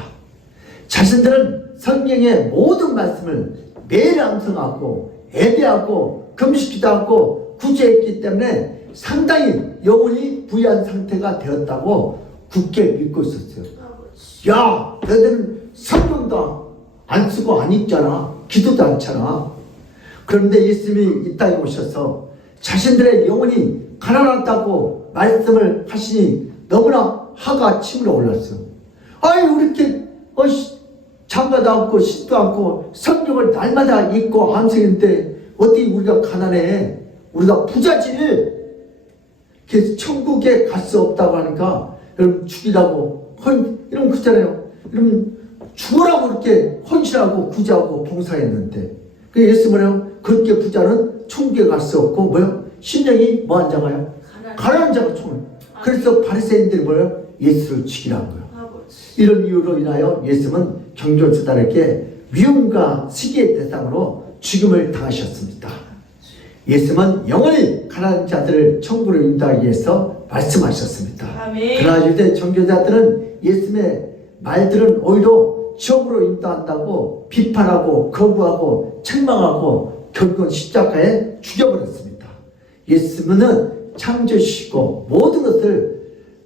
자신들은 성경의 모든 말씀을 매일 암송하고 예배하고 금식기도하고 구제했기 때문에 상당히 영혼이 부유한 상태가 되었다고 굳게 믿고 있었어요. 아버지. 야, 너희들은 성경도 안 쓰고 안 읽잖아. 기도도 않잖아. 그런데 예수님이 이 땅에 오셔서 자신들의 영혼이 가난하다고 말씀을 하시니 너무나 화가 치밀어 올랐어요. 아이, 왜 이렇게 장가도 않고 씻도 않고 성경을 날마다 읽고 암송했는데 어디 우리가 가난해? 우리가 부자지. 그래서 천국에 갈 수 없다고 하니까 여러분 죽이라고 이러면 그렇잖아요. 여러분 죽으라고 이렇게 헌신하고 구제하고 봉사했는데 그 예수 뭐래요? 그렇게 부자는 천국에 갈 수 없고 뭐요? 심령이 뭐한 자가요? 가난한 자가 천국. 그래서 바리새인들이 뭐예요? 예수를 죽이라는 거예요. 아버지. 이런 이유로 인하여 예수는 경조주단에게 미움과 시기의 대상으로 죽임을 당하셨습니다. 예수는 영원히 가난한 자들을 천국으로 인도하기 위해서 말씀하셨습니다. 아멘. 그러나 유대 종교자들은 예수님의 말들은 오히려 지옥으로 인도한다고 비판하고 거부하고 책망하고 결국은 십자가에 죽여버렸습니다. 예수님은 창조시고 모든 것을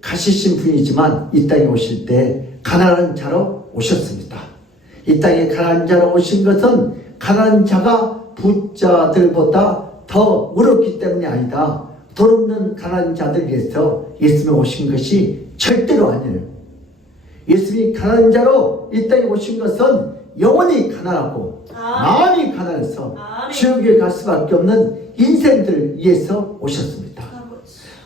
가시신 분이지만 이 땅에 오실 때 가난한 자로 오셨습니다. 이 땅에 가난한 자로 오신 것은 가난한 자가 부자들보다 더 어렵기 때문이 아니다. 돈 없는 가난한 자들 위해서 예수님이 오신 것이 절대로 아니에요. 예수님이 가난한 자로 이 땅에 오신 것은 영혼이 가난하고 마음이 가난해서 지옥에 갈 수밖에 없는 인생들을 위해서 오셨습니다.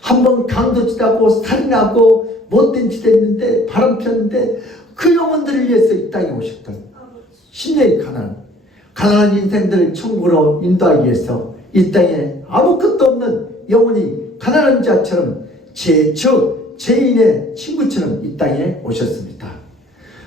한번 강도짓하고 살인하고 못된 짓 했는데 바람 폈는데 그 영혼들을 위해서 이 땅에 오셨던 심령이 가난한 인생들을 천국으로 인도하기 위해서 이 땅에 아무것도 없는 영혼이 가난한 자처럼 죄인의 친구처럼 이 땅에 오셨습니다.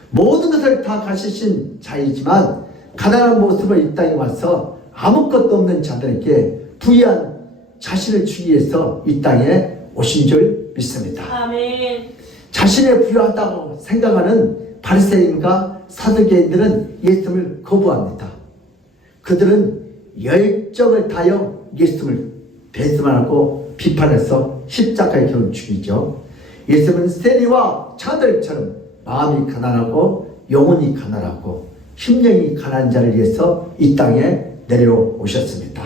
모든 것을 다 가지신 자이지만 가난한 모습으로 이 땅에 와서 아무것도 없는 자들에게 부유한 자신을 주기 위해서 이 땅에 오신 줄 믿습니다. 아멘. 자신의 부유하다고 생각하는 바리새인과 사두개인들은 예수님을 거부합니다. 그들은 열정을 다하여 예수님을 배신하고 비판해서 십자가에 겨우 죽이죠. 예수님은 세리와 자들처럼 마음이 가난하고 영혼이 가난하고 심령이 가난한 자를 위해서 이 땅에 내려오셨습니다.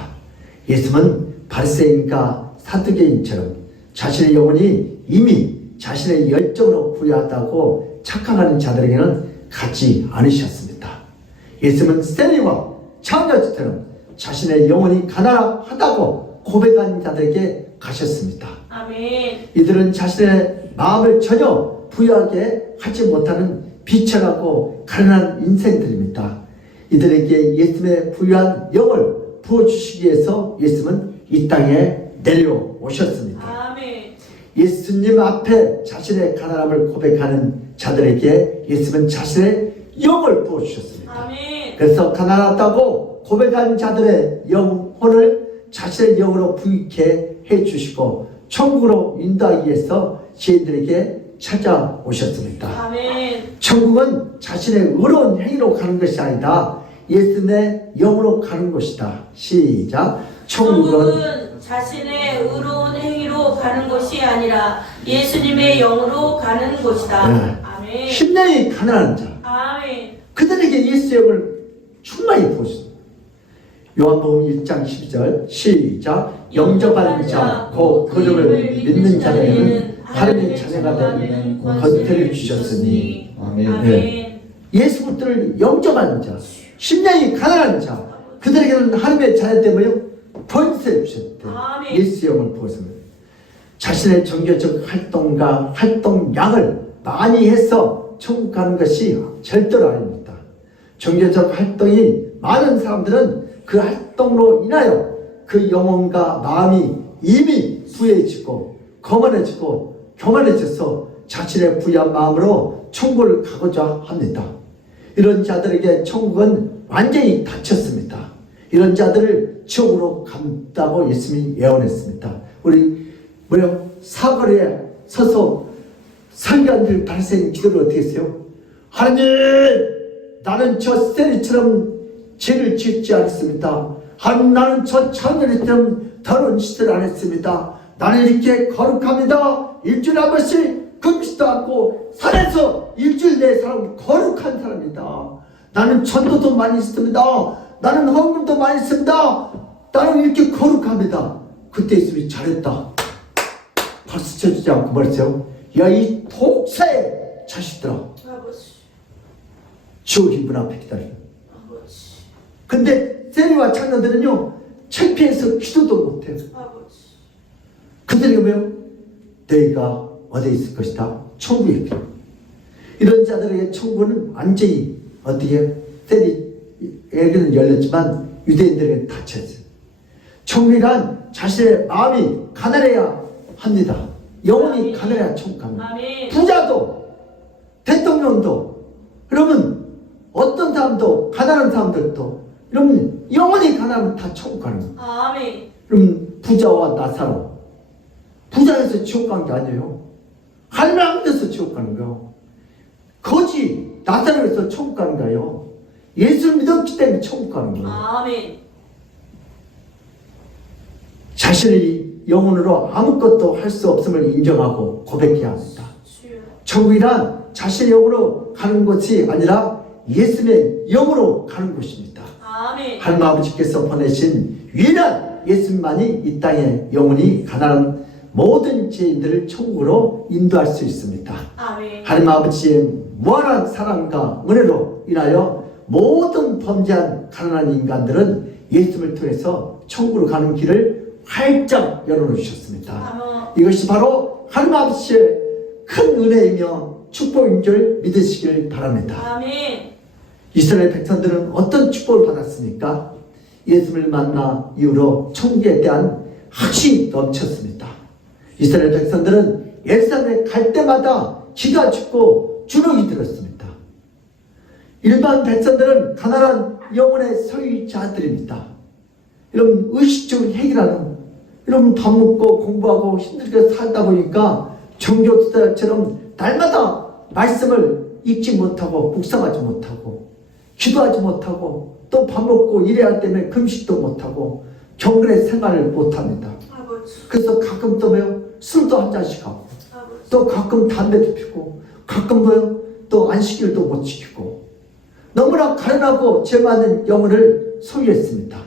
예수님은 바리새인과 사두개인처럼 자신의 영혼이 이미 자신의 열정으로 부유하다고 착각하는 자들에게는 가지 않으셨습니다. 예수님은 세리와 창녀처럼 자신의 영혼이 가난하다고 고백한 자들에게 가셨습니다. 아멘. 이들은 자신의 마음을 전혀 부유하게 하지 못하는 비천하고 가난한 인생들입니다. 이들에게 예수님의 부유한 영을 부어주시기 위해서 예수님은 이 땅에 내려오셨습니다. 아멘. 예수님 앞에 자신의 가난함을 고백하는 자들에게 예수님은 자신의 영을 부어주셨습니다. 아멘. 그래서 가난하다고 고백한 자들의 영혼을 자신의 영으로 부유케 해주시고 천국으로 인도하기 위해서 죄인들에게 찾아오셨습니다. 아멘. 천국은 자신의 의로운 행위로 가는 것이 아니다. 예수님의 영으로 가는 것이다. 시작. 천국은 자신의 의로운 행위로 가는 것이 아니라 예수님의 영으로 가는 것이다. 네. 아멘. 심령이 가난한 자, 아멘. 그들에게 예수의 영을 충만히 부으셨습니다. 요한복음 1장 12절 시작. 영접하는 자, 곧 그를 믿는 자에게는 하나님의 자녀가 되는 권세를 주셨으니. 아멘. 네. 예수님을 영접하는 자, 심령이 가난한 자, 그들에게는 하나님의 자녀 때문에 권세를 주셨대. 아멘. 예수의 영을 부었습니다. 자신의 종교적 활동과 활동량을 많이 해서 천국 가는 것이 절대로 아닙니다. 종교적 활동이 많은 사람들은 그 활동으로 인하여 그 영혼과 마음이 이미 부해지고 거만해지고 교만해져서 자신의 부유한 마음으로 천국을 가고자 합니다. 이런 자들에게 천국은 완전히 닫혔습니다. 이런 자들을 지옥으로 간다고 예수님이 예언했습니다. 우리 사거리에 서서 설교한들 바리새인 기도를 어떻게 했어요? 하나님, 나는 저 세리처럼 죄를 짓지 않습니다. 하나님, 나는 저 창녀처럼 더러운 짓을 안 했습니다. 나는 이렇게 거룩합니다. 일주일에 한 번씩 금식도 않고 산에서 일주일 내에 사람 거룩한 사람이다. 나는 전도도 많이 했습니다. 나는 헌금도 많이 했습니다. 나는 이렇게 거룩합니다. 그때 예수님이 잘했다. 박수 쳐주지 않고 말했어요. 야, 이 독사의 자식들아, 아버지. 지옥이 문 앞에 기다려. 아버지. 근데 세리와 창녀들은요, 창피해서 기도도 못해요. 아버지. 그들이 뭐요? 너희가 어디에 있을 것이다? 천국에 있다. 이런 자들에게 천국은 완전히 어떻게 세리에게는 열렸지만 유대인들에게는 닫혀있어요. 천국이란 자신의 마음이 가난해야 합니다. 영혼이 가난해야 천국 갑니다. 아멘. 부자도 대통령도 그러면 어떤 사람도 가난한 사람들도 여러분 영혼이 가난하면 다 천국 가는 거예요. 아멘. 그럼 부자와 나사로 부자에서 지옥 간 게 아니에요. 할망 데서 지옥 가는 거예요. 거지 나사로에서 천국 가는 거예요. 예수를 믿었기 때문에 천국 가는 거예요. 아멘. 자신의 영혼으로 아무것도 할 수 없음을 인정하고 고백해야 합니다. 주여. 천국이란 자신의 영혼으로 가는 곳이 아니라 예수님의 영으로 가는 곳입니다. 아멘. 하나님 아버지께서 보내신 유일한 예수님만이 이 땅에 영원히 가난한 모든 죄인들을 천국으로 인도할 수 있습니다. 아멘. 하나님 아버지의 무한한 사랑과 은혜로 인하여 모든 범죄한 가난한 인간들은 예수님을 통해서 천국으로 가는 길을 활짝 열어놓으셨습니다. 아멘. 이것이 바로 하나님 아버지의 큰 은혜이며 축복인 줄 믿으시길 바랍니다. 아멘. 이스라엘 백성들은 어떤 축복을 받았습니까? 예수님을 만나 이후로 천국에 대한 확신이 넘쳤습니다. 이스라엘 백성들은 예루살렘에 갈 때마다 기가 죽고 주눅이 들었습니다. 일반 백성들은 가난한 영혼의 소유자들입니다. 이런 의식적으로 해결하는, 이런 밥 먹고 공부하고 힘들게 살다 보니까 정교수들처럼 날마다 말씀을 읽지 못하고 묵상하지 못하고 기도하지 못하고 또 밥 먹고 일해야 하기 때문에 금식도 못하고 경건의 생활을 못합니다. 아버지. 그래서 가끔 또 뭐요? 술도 한 잔씩 하고 아버지. 또 가끔 담배도 피우고 가끔 뭐요? 또 안식일도 못 지키고 너무나 가련하고 죄 많은 영혼을 소유했습니다.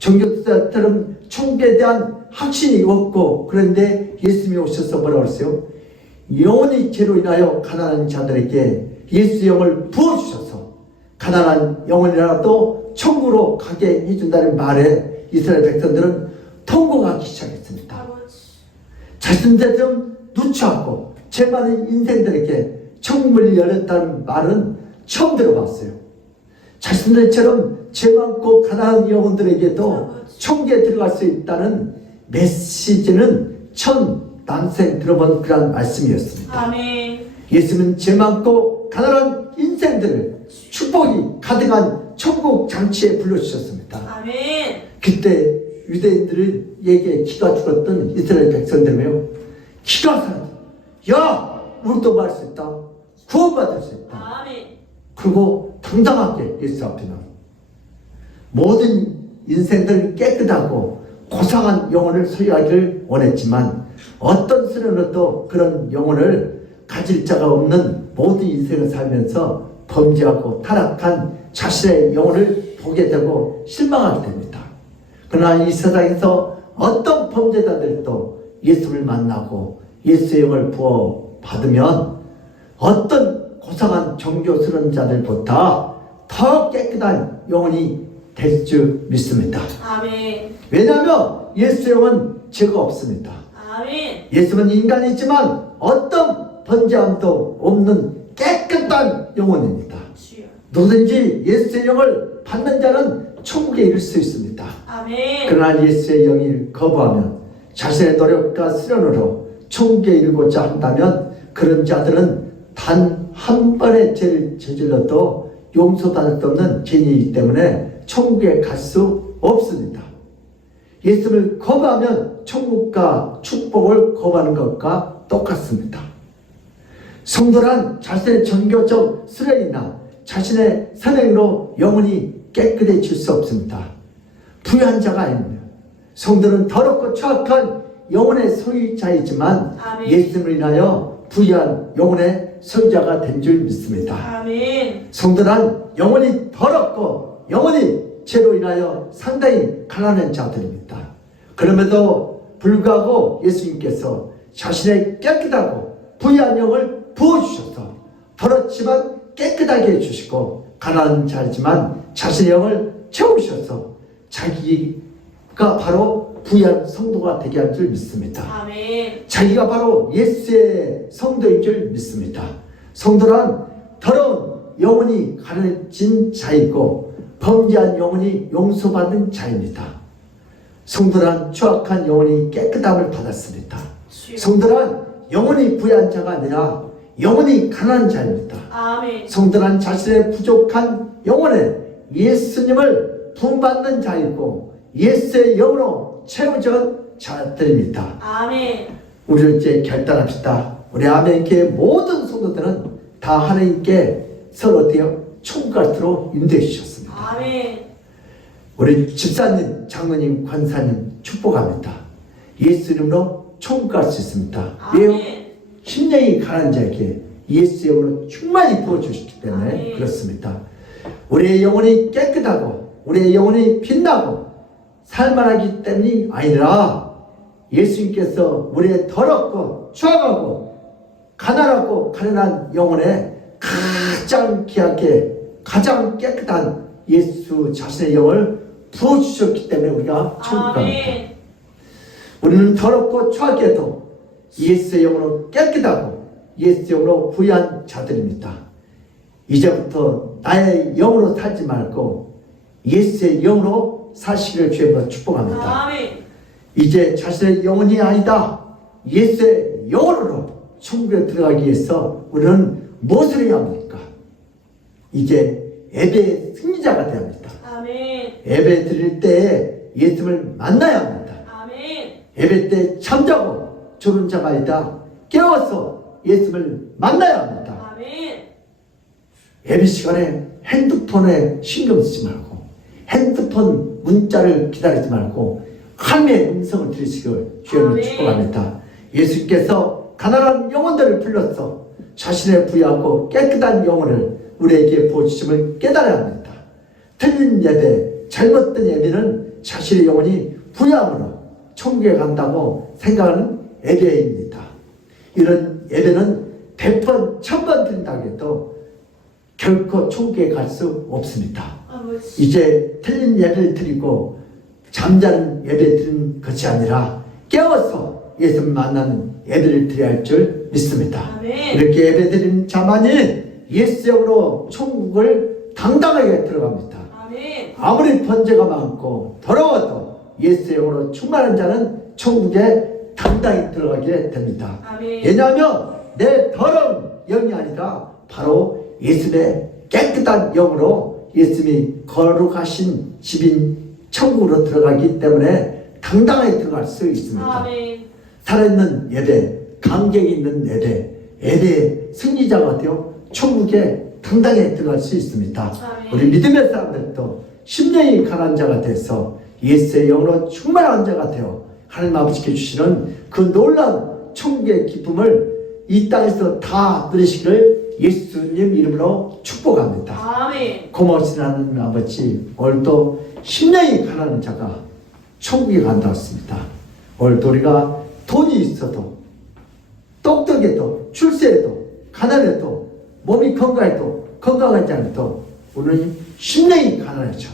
정교사들은 천국에 대한 확신이 없고 그런데 예수님이 오셔서 뭐라고 그랬어요? 영원히 죄로 인하여 가난한 자들에게 예수 영을 부어주셔서 가난한 영혼이라도 천국으로 가게 해준다는 말에 이스라엘 백성들은 통곡하기 시작했습니다. 아버지. 자신들처럼 누추하고 죄 많은 인생들에게 천국문이 열렸다는 말은 처음 들어봤어요. 자신들처럼 죄 많고 가난한 영혼들에게도 천국에 들어갈 수 있다는 메시지는 처음 난생 들어본 그런 말씀이었습니다. 아멘. 예수는 죄 많고 가난한 인생들을 축복이 가득한 천국 잔치에 불러주셨습니다. 아멘. 그때 유대인들에게 기가 죽었던 이스라엘 백성들이요, 기가 살았다. 야, 우리도 말 수 있다. 구원받을 수 있다. 아멘. 그리고 당당하게 예수 앞에 나와 모든 인생들 깨끗하고 고상한 영혼을 소유하기를 원했지만 어떤 수련으로도 그런 영혼을 가질 자가 없는 모든 인생을 살면서 범죄하고 타락한 자신의 영혼을 보게 되고 실망하게 됩니다. 그러나 이 세상에서 어떤 범죄자들도 예수를 만나고 예수의 영을 부어 받으면 어떤 고상한 종교스러운 자들보다 더 깨끗한 영혼이 될 줄 믿습니다. 아멘. 왜냐하면 예수의 영은 죄가 없습니다. 아멘. 예수는 인간이지만 어떤 번제함도 없는 깨끗한 영혼입니다. 주여. 누구든지 예수의 영을 받는 자는 천국에 이를 수 있습니다. 아멘. 그러나 예수의 영을 거부하면 자신의 노력과 수련으로 천국에 이르고자 한다면 그런 자들은 단 한 번의 죄를 저질러도 용서받을 수 없는 죄인이기 때문에 천국에 갈 수 없습니다. 예수를 거부하면 천국과 축복을 거부하는 것과 똑같습니다. 성도란 자신의 종교적 수련이나 자신의 선행으로 영혼이 깨끗해질 수 없습니다. 부유한 자가 아닙니다. 성도는 더럽고 추악한 영혼의 소유자이지만 아멘. 예수님을 인하여 부유한 영혼의 소유자가 된 줄 믿습니다. 아멘. 성도란 영혼이 더럽고 영혼이 죄로 인하여 상당히 가난한 자들입니다. 그럼에도 불구하고 예수님께서 자신의 깨끗하고 부유한 영을 부어주셔서 더럽지만 깨끗하게 해주시고 가난한 자이지만 자신의 영을 채우셔서 자기가 바로 부유한 성도가 되게 할 줄 믿습니다. 아멘. 자기가 바로 예수의 성도인 줄 믿습니다. 성도란 더러운 영혼이 가려진 자이고 범죄한 영혼이 용서받는 자입니다. 성도란 추악한 영혼이 깨끗함을 받았습니다. 성도란 영혼이 부유한 자가 아니라 영혼이 가난한 자입니다. 아멘. 성도란 자신의 부족한 영혼에 예수님을 부음받는 자이고 예수의 영으로 채워진 자들입니다. 아멘. 우리 이제 결단합시다. 우리 아멘교회 모든 성도들은 다 하나님께 서로 되어 천국 갈수록 인도해 주셨습니다. 아멘. 우리 집사님, 장로님, 권사님 축복합니다. 예수 이름으로 천국 갈 수 있습니다. 왜요? 아멘. 심령이 가난한 자에게 예수의 영으로 충만히 부어주시기 때문에 아멘. 그렇습니다. 우리의 영혼이 깨끗하고 우리의 영혼이 빛나고 살만하기 때문이 아니라 예수님께서 우리의 더럽고 추악하고 가난하고 가련한 영혼에 가장 귀하게 가장 깨끗한 예수 자신의 영을 부어주셨기 때문에 우리가 천국 갑니다. 아멘. 우리는 더럽고 추하게도 예수의 영으로 깨끗하고 예수의 영으로 부유한 자들입니다. 이제부터 나의 영으로 살지 말고 예수의 영으로 사시기를 주님으로 축복합니다. 아멘. 이제 자신의 영혼이 아니다. 예수의 영으로 천국에 들어가기 위해서 우리는 무엇을 해야 합니까? 이제 예배의 승리자가 되어야 합니다. 아멘. 예배 드릴 때 예수님을 만나야 합니다. 아멘. 예배 때 잠자고 졸은 자가 아니다. 깨워서 예수님을 만나야 합니다. 아멘. 예배 시간에 핸드폰에 신경 쓰지 말고 핸드폰 문자를 기다리지 말고 하나님의 음성을 들으시길 주님을 아멘. 축복합니다. 예수께서 가난한 영혼들을 불러서 자신의 부유하고 깨끗한 영혼을 우리에게 부어주심을 깨달아야 합니다. 틀린 예배, 잘못된 예배는 자신의 영혼이 부유함으로 천국에 간다고 생각하는 예배입니다. 이런 예배는 100번, 1000번 드린다고 해도 결코 천국에 갈 수 없습니다. 아버지. 이제 틀린 예배를 드리고 잠자는 예배 드리는 것이 아니라 깨워서 예수를 만나는 예배를 드려야 할 줄 믿습니다. 아멘. 이렇게 예배 드리는 자만이 예수 영으로 천국을 당당하게 들어갑니다. 아멘. 아무리 번제가 많고 더러워도 예수 영으로 충만한 자는 천국에 당당히 들어가게 됩니다. 아멘. 왜냐하면 내 더러운 영이 아니라 바로 예수님의 깨끗한 영으로 예수님이 거룩하신 집인 천국으로 들어가기 때문에 당당하게 들어갈 수 있습니다. 아멘. 살아있는 예배, 감격이 있는 예배, 예배의 승리자가 되어 천국에 당당히 들어갈 수 있습니다. 아멘. 우리 믿음의 사람들도 심령이 가난한 자가 돼서 예수의 영으로 충만한 자가 되어 하나님 아버지께 주시는 그 놀라운 천국의 기쁨을 이 땅에서 다 누리시기를 예수님 이름으로 축복합니다. 아멘. 고마우신 하나님 아버지, 오늘도 심령이 가난한 자가 천국에 간다고 했습니다. 오늘도 우리가 돈이 있어도 똑똑해도 출세해도 가난해도 몸이 건강해도 건강하지 않아도 우리는 심령이 가난하죠.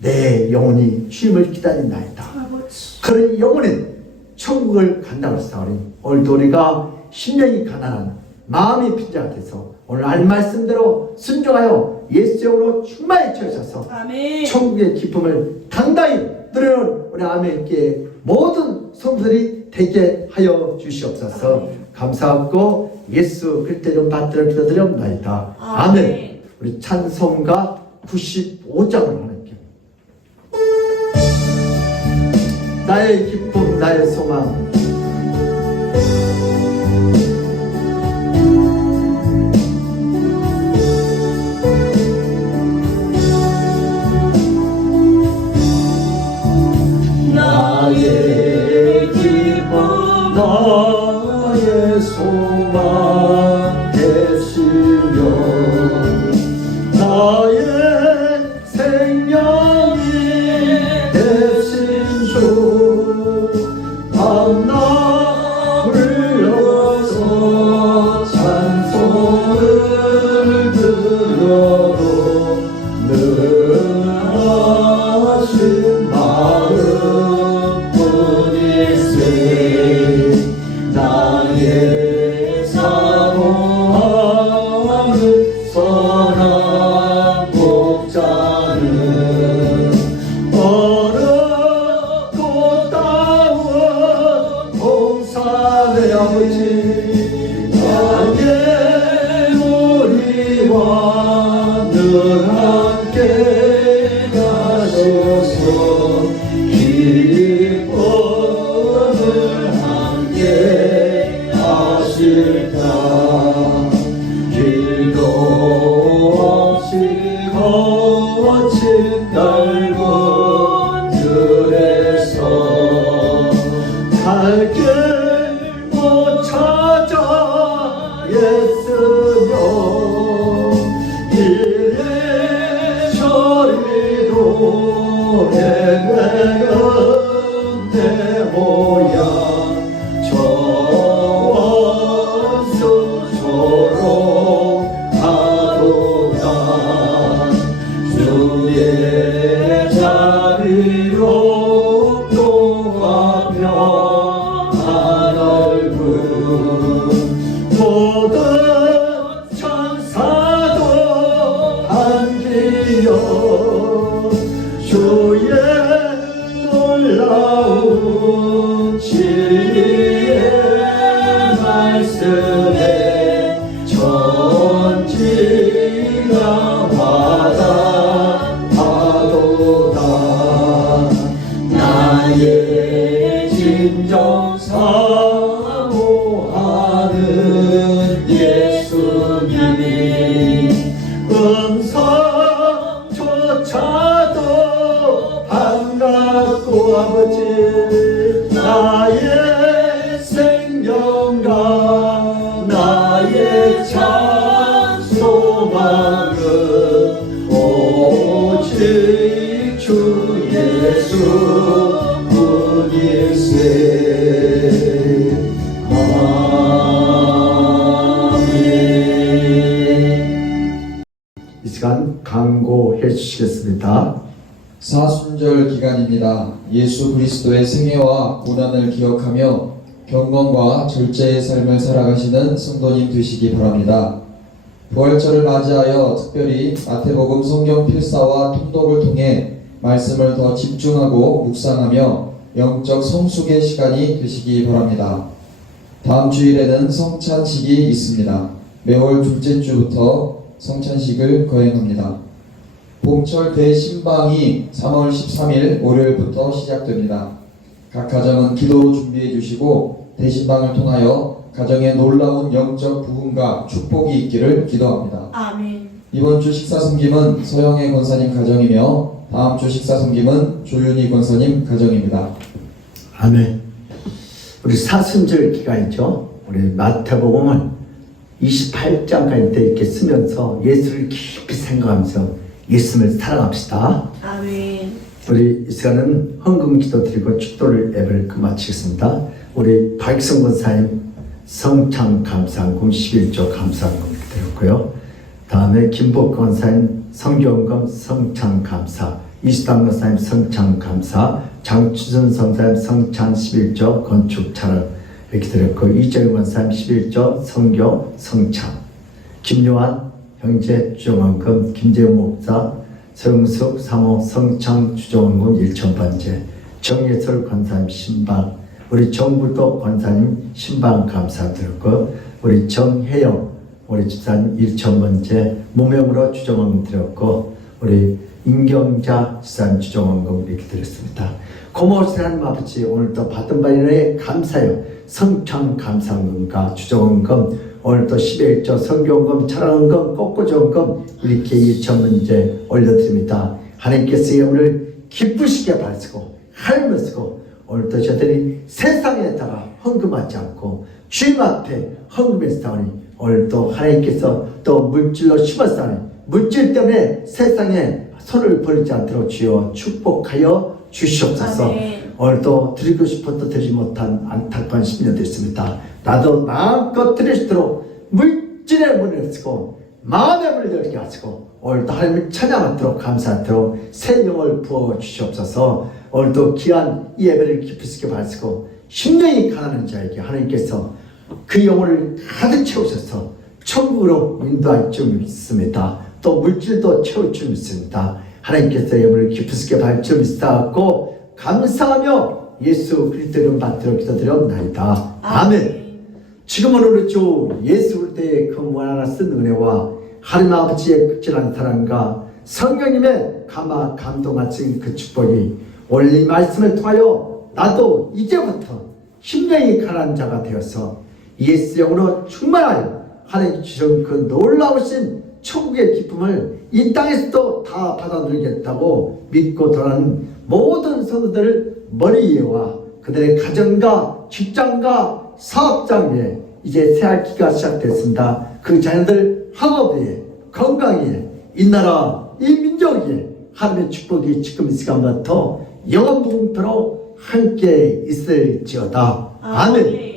내 영혼이 주님을 기다린다이다. 아버지. 그런 영혼은 천국을 간다고 했사오니 오늘도 우리가 심령이 가난한 마음이 빈자가 돼서 오늘 할 말씀대로 순종하여 예수 영으로 충만히 채우셔서 아멘. 천국의 기쁨을 당당히 누리는 우리 아멘께 모든 성도들이 되게 하여 주시옵소서. 아멘. 감사하고 예수 그리스도 이름 받들어 기도드렸나이다. 아멘. 아멘. 우리 찬송가 95장을 하나님께 나의 기쁨 나의 소망 나의 기쁨 나의 소망 되시며 나의 생명이 되신 주 밤낮 불러서 찬송을 드려도 늘 하신 마음뿐일세 나의 사모하는 선한 복자는 어렵고 따운 봉사의 아버지 나의 우리와 늘 함께 가셔서 기쁨을 함께 하실까 길도 없이 거친 넓은 들에서 갈 길 못 찾아 예수 복도와 평안을 모든 천사도 반기여 주의 놀라운 진리의 말씀에 천지가 받아하도다. 나의 진정 사모하는 예수님이 음성조차도 반갑고 아버지 나의 생명과 나의 참 소망은 오직 주 예수 뿐일세. 아멘. 이 시간 강구해 주시겠습니다. 사순절 기간입니다. 예수 그리스도의 생애와 고난을 기억하며 경건과 절제의 삶을 살아가시는 성도님 되시기 바랍니다. 부활절을 맞이하여 특별히 마태복음 성경 필사와 통독을 통해 말씀을 더 집중하고 묵상하며 영적 성숙의 시간이 되시기 바랍니다. 다음 주일에는 성찬식이 있습니다. 매월 둘째 주부터 성찬식을 거행합니다. 봄철 대신방이 3월 13일 월요일부터 시작됩니다. 각 가정은 기도로 준비해 주시고 대신방을 통하여 가정에 놀라운 영적 부흥과 축복이 있기를 기도합니다. 아멘. 이번 주 식사 섬김은 서영애 권사님 가정이며 다음 주 식사 섬김은 조윤희 권사님 가정입니다. 아멘. 우리 사순절 기간이죠. 우리 마태복음은 28장까지 이렇게 쓰면서 예수를 깊이 생각하면서 예수를 사랑합시다. 아멘. 우리 이 시간은 헌금 기도 드리고 축도를 예배를 마치겠습니다. 우리 박익성 권사님 성찬 감사금 11조 감사금 드렸고요. 다음에 김복 권사님 성경금 성찬 감사, 이수당 권사님 성찬 감사, 장추선 성사님 성찬 11조 건축 차를 이렇게 드렸고, 이정일 권사님 11조 성교 성찬, 김요한 형제 주정원금, 김재훈 목사 성숙 사모 성창 주정원금 1,000번째, 정예설 권사님 신방, 우리 정부도 권사님 신방 감사드렸고, 우리 정혜영 우리 집사님 1,000번째 무명으로 주정원금 드렸고, 우리 임경자 집사님 주정원금 이렇게 드렸습니다. 고마우신 하나님 아버지, 오늘도 받은 바 인하여 감사해요. 성창 감사금과 주정원금, 오늘도 11조 성경금, 철학원금, 꽃꽂이원금 이렇게 2,000번째 올려드립니다. 하나님께서 이 오늘 기쁘시게 받으시고 하늘을 쓰고, 오늘도 저들이 세상에다가 헌금하지 않고 주님 앞에 헌금했사오니, 오늘도 하나님께서 또 물질로 심었사오니 물질 때문에 세상에 손을 버리지 않도록 주여 축복하여 주시옵소서. 아멘. 오늘도 드리고 싶어도 드리지 못한 안타까운 10년 됐습니다. 나도 마음껏 드릴 수 있도록 물질의 문을 쓰고 마음의 문을 열게 하시고, 오늘도 하나님을 찬양하도록 감사하도록 새 영을 부어 주시옵소서. 오늘도 귀한 이 예배를 깊으시게 받으시고 심령이 가난한 자에게 하나님께서 그 영혼을 가득 채우셔서 천국으로 인도할 줄 믿습니다. 또 물질도 채울 줄 믿습니다. 하나님께서 영혼을 깊으시게 받을 줄 믿사옵고 감사하며 예수 그리스도 이름 받들어 기도드려옵나이다. 아멘. 지금은 우리 주 예수 그리스도의 그 무한하나 쓴 은혜와 하나님 아버지의 극진한 사랑과 성령님의 감화 감동하신 그 축복이 오늘 이 말씀을 통하여 나도 이제부터 심령이 가난한 자가 되어서 예수 영으로 충만하여 하나님 주신 그 놀라우신 천국의 기쁨을 이 땅에서도 다 받아 누리겠다고 믿고 돌아가는 모든 성도들 머리 위에와 그들의 가정과 직장과 사업장 위에 이제 새 학기가 시작됐습니다. 그 자녀들 학업 위에, 건강 위에, 이 나라 이 민족 위에 하나님의 축복이 지금 이 시간부터 영원무궁토록 함께 있을지어다. 아멘.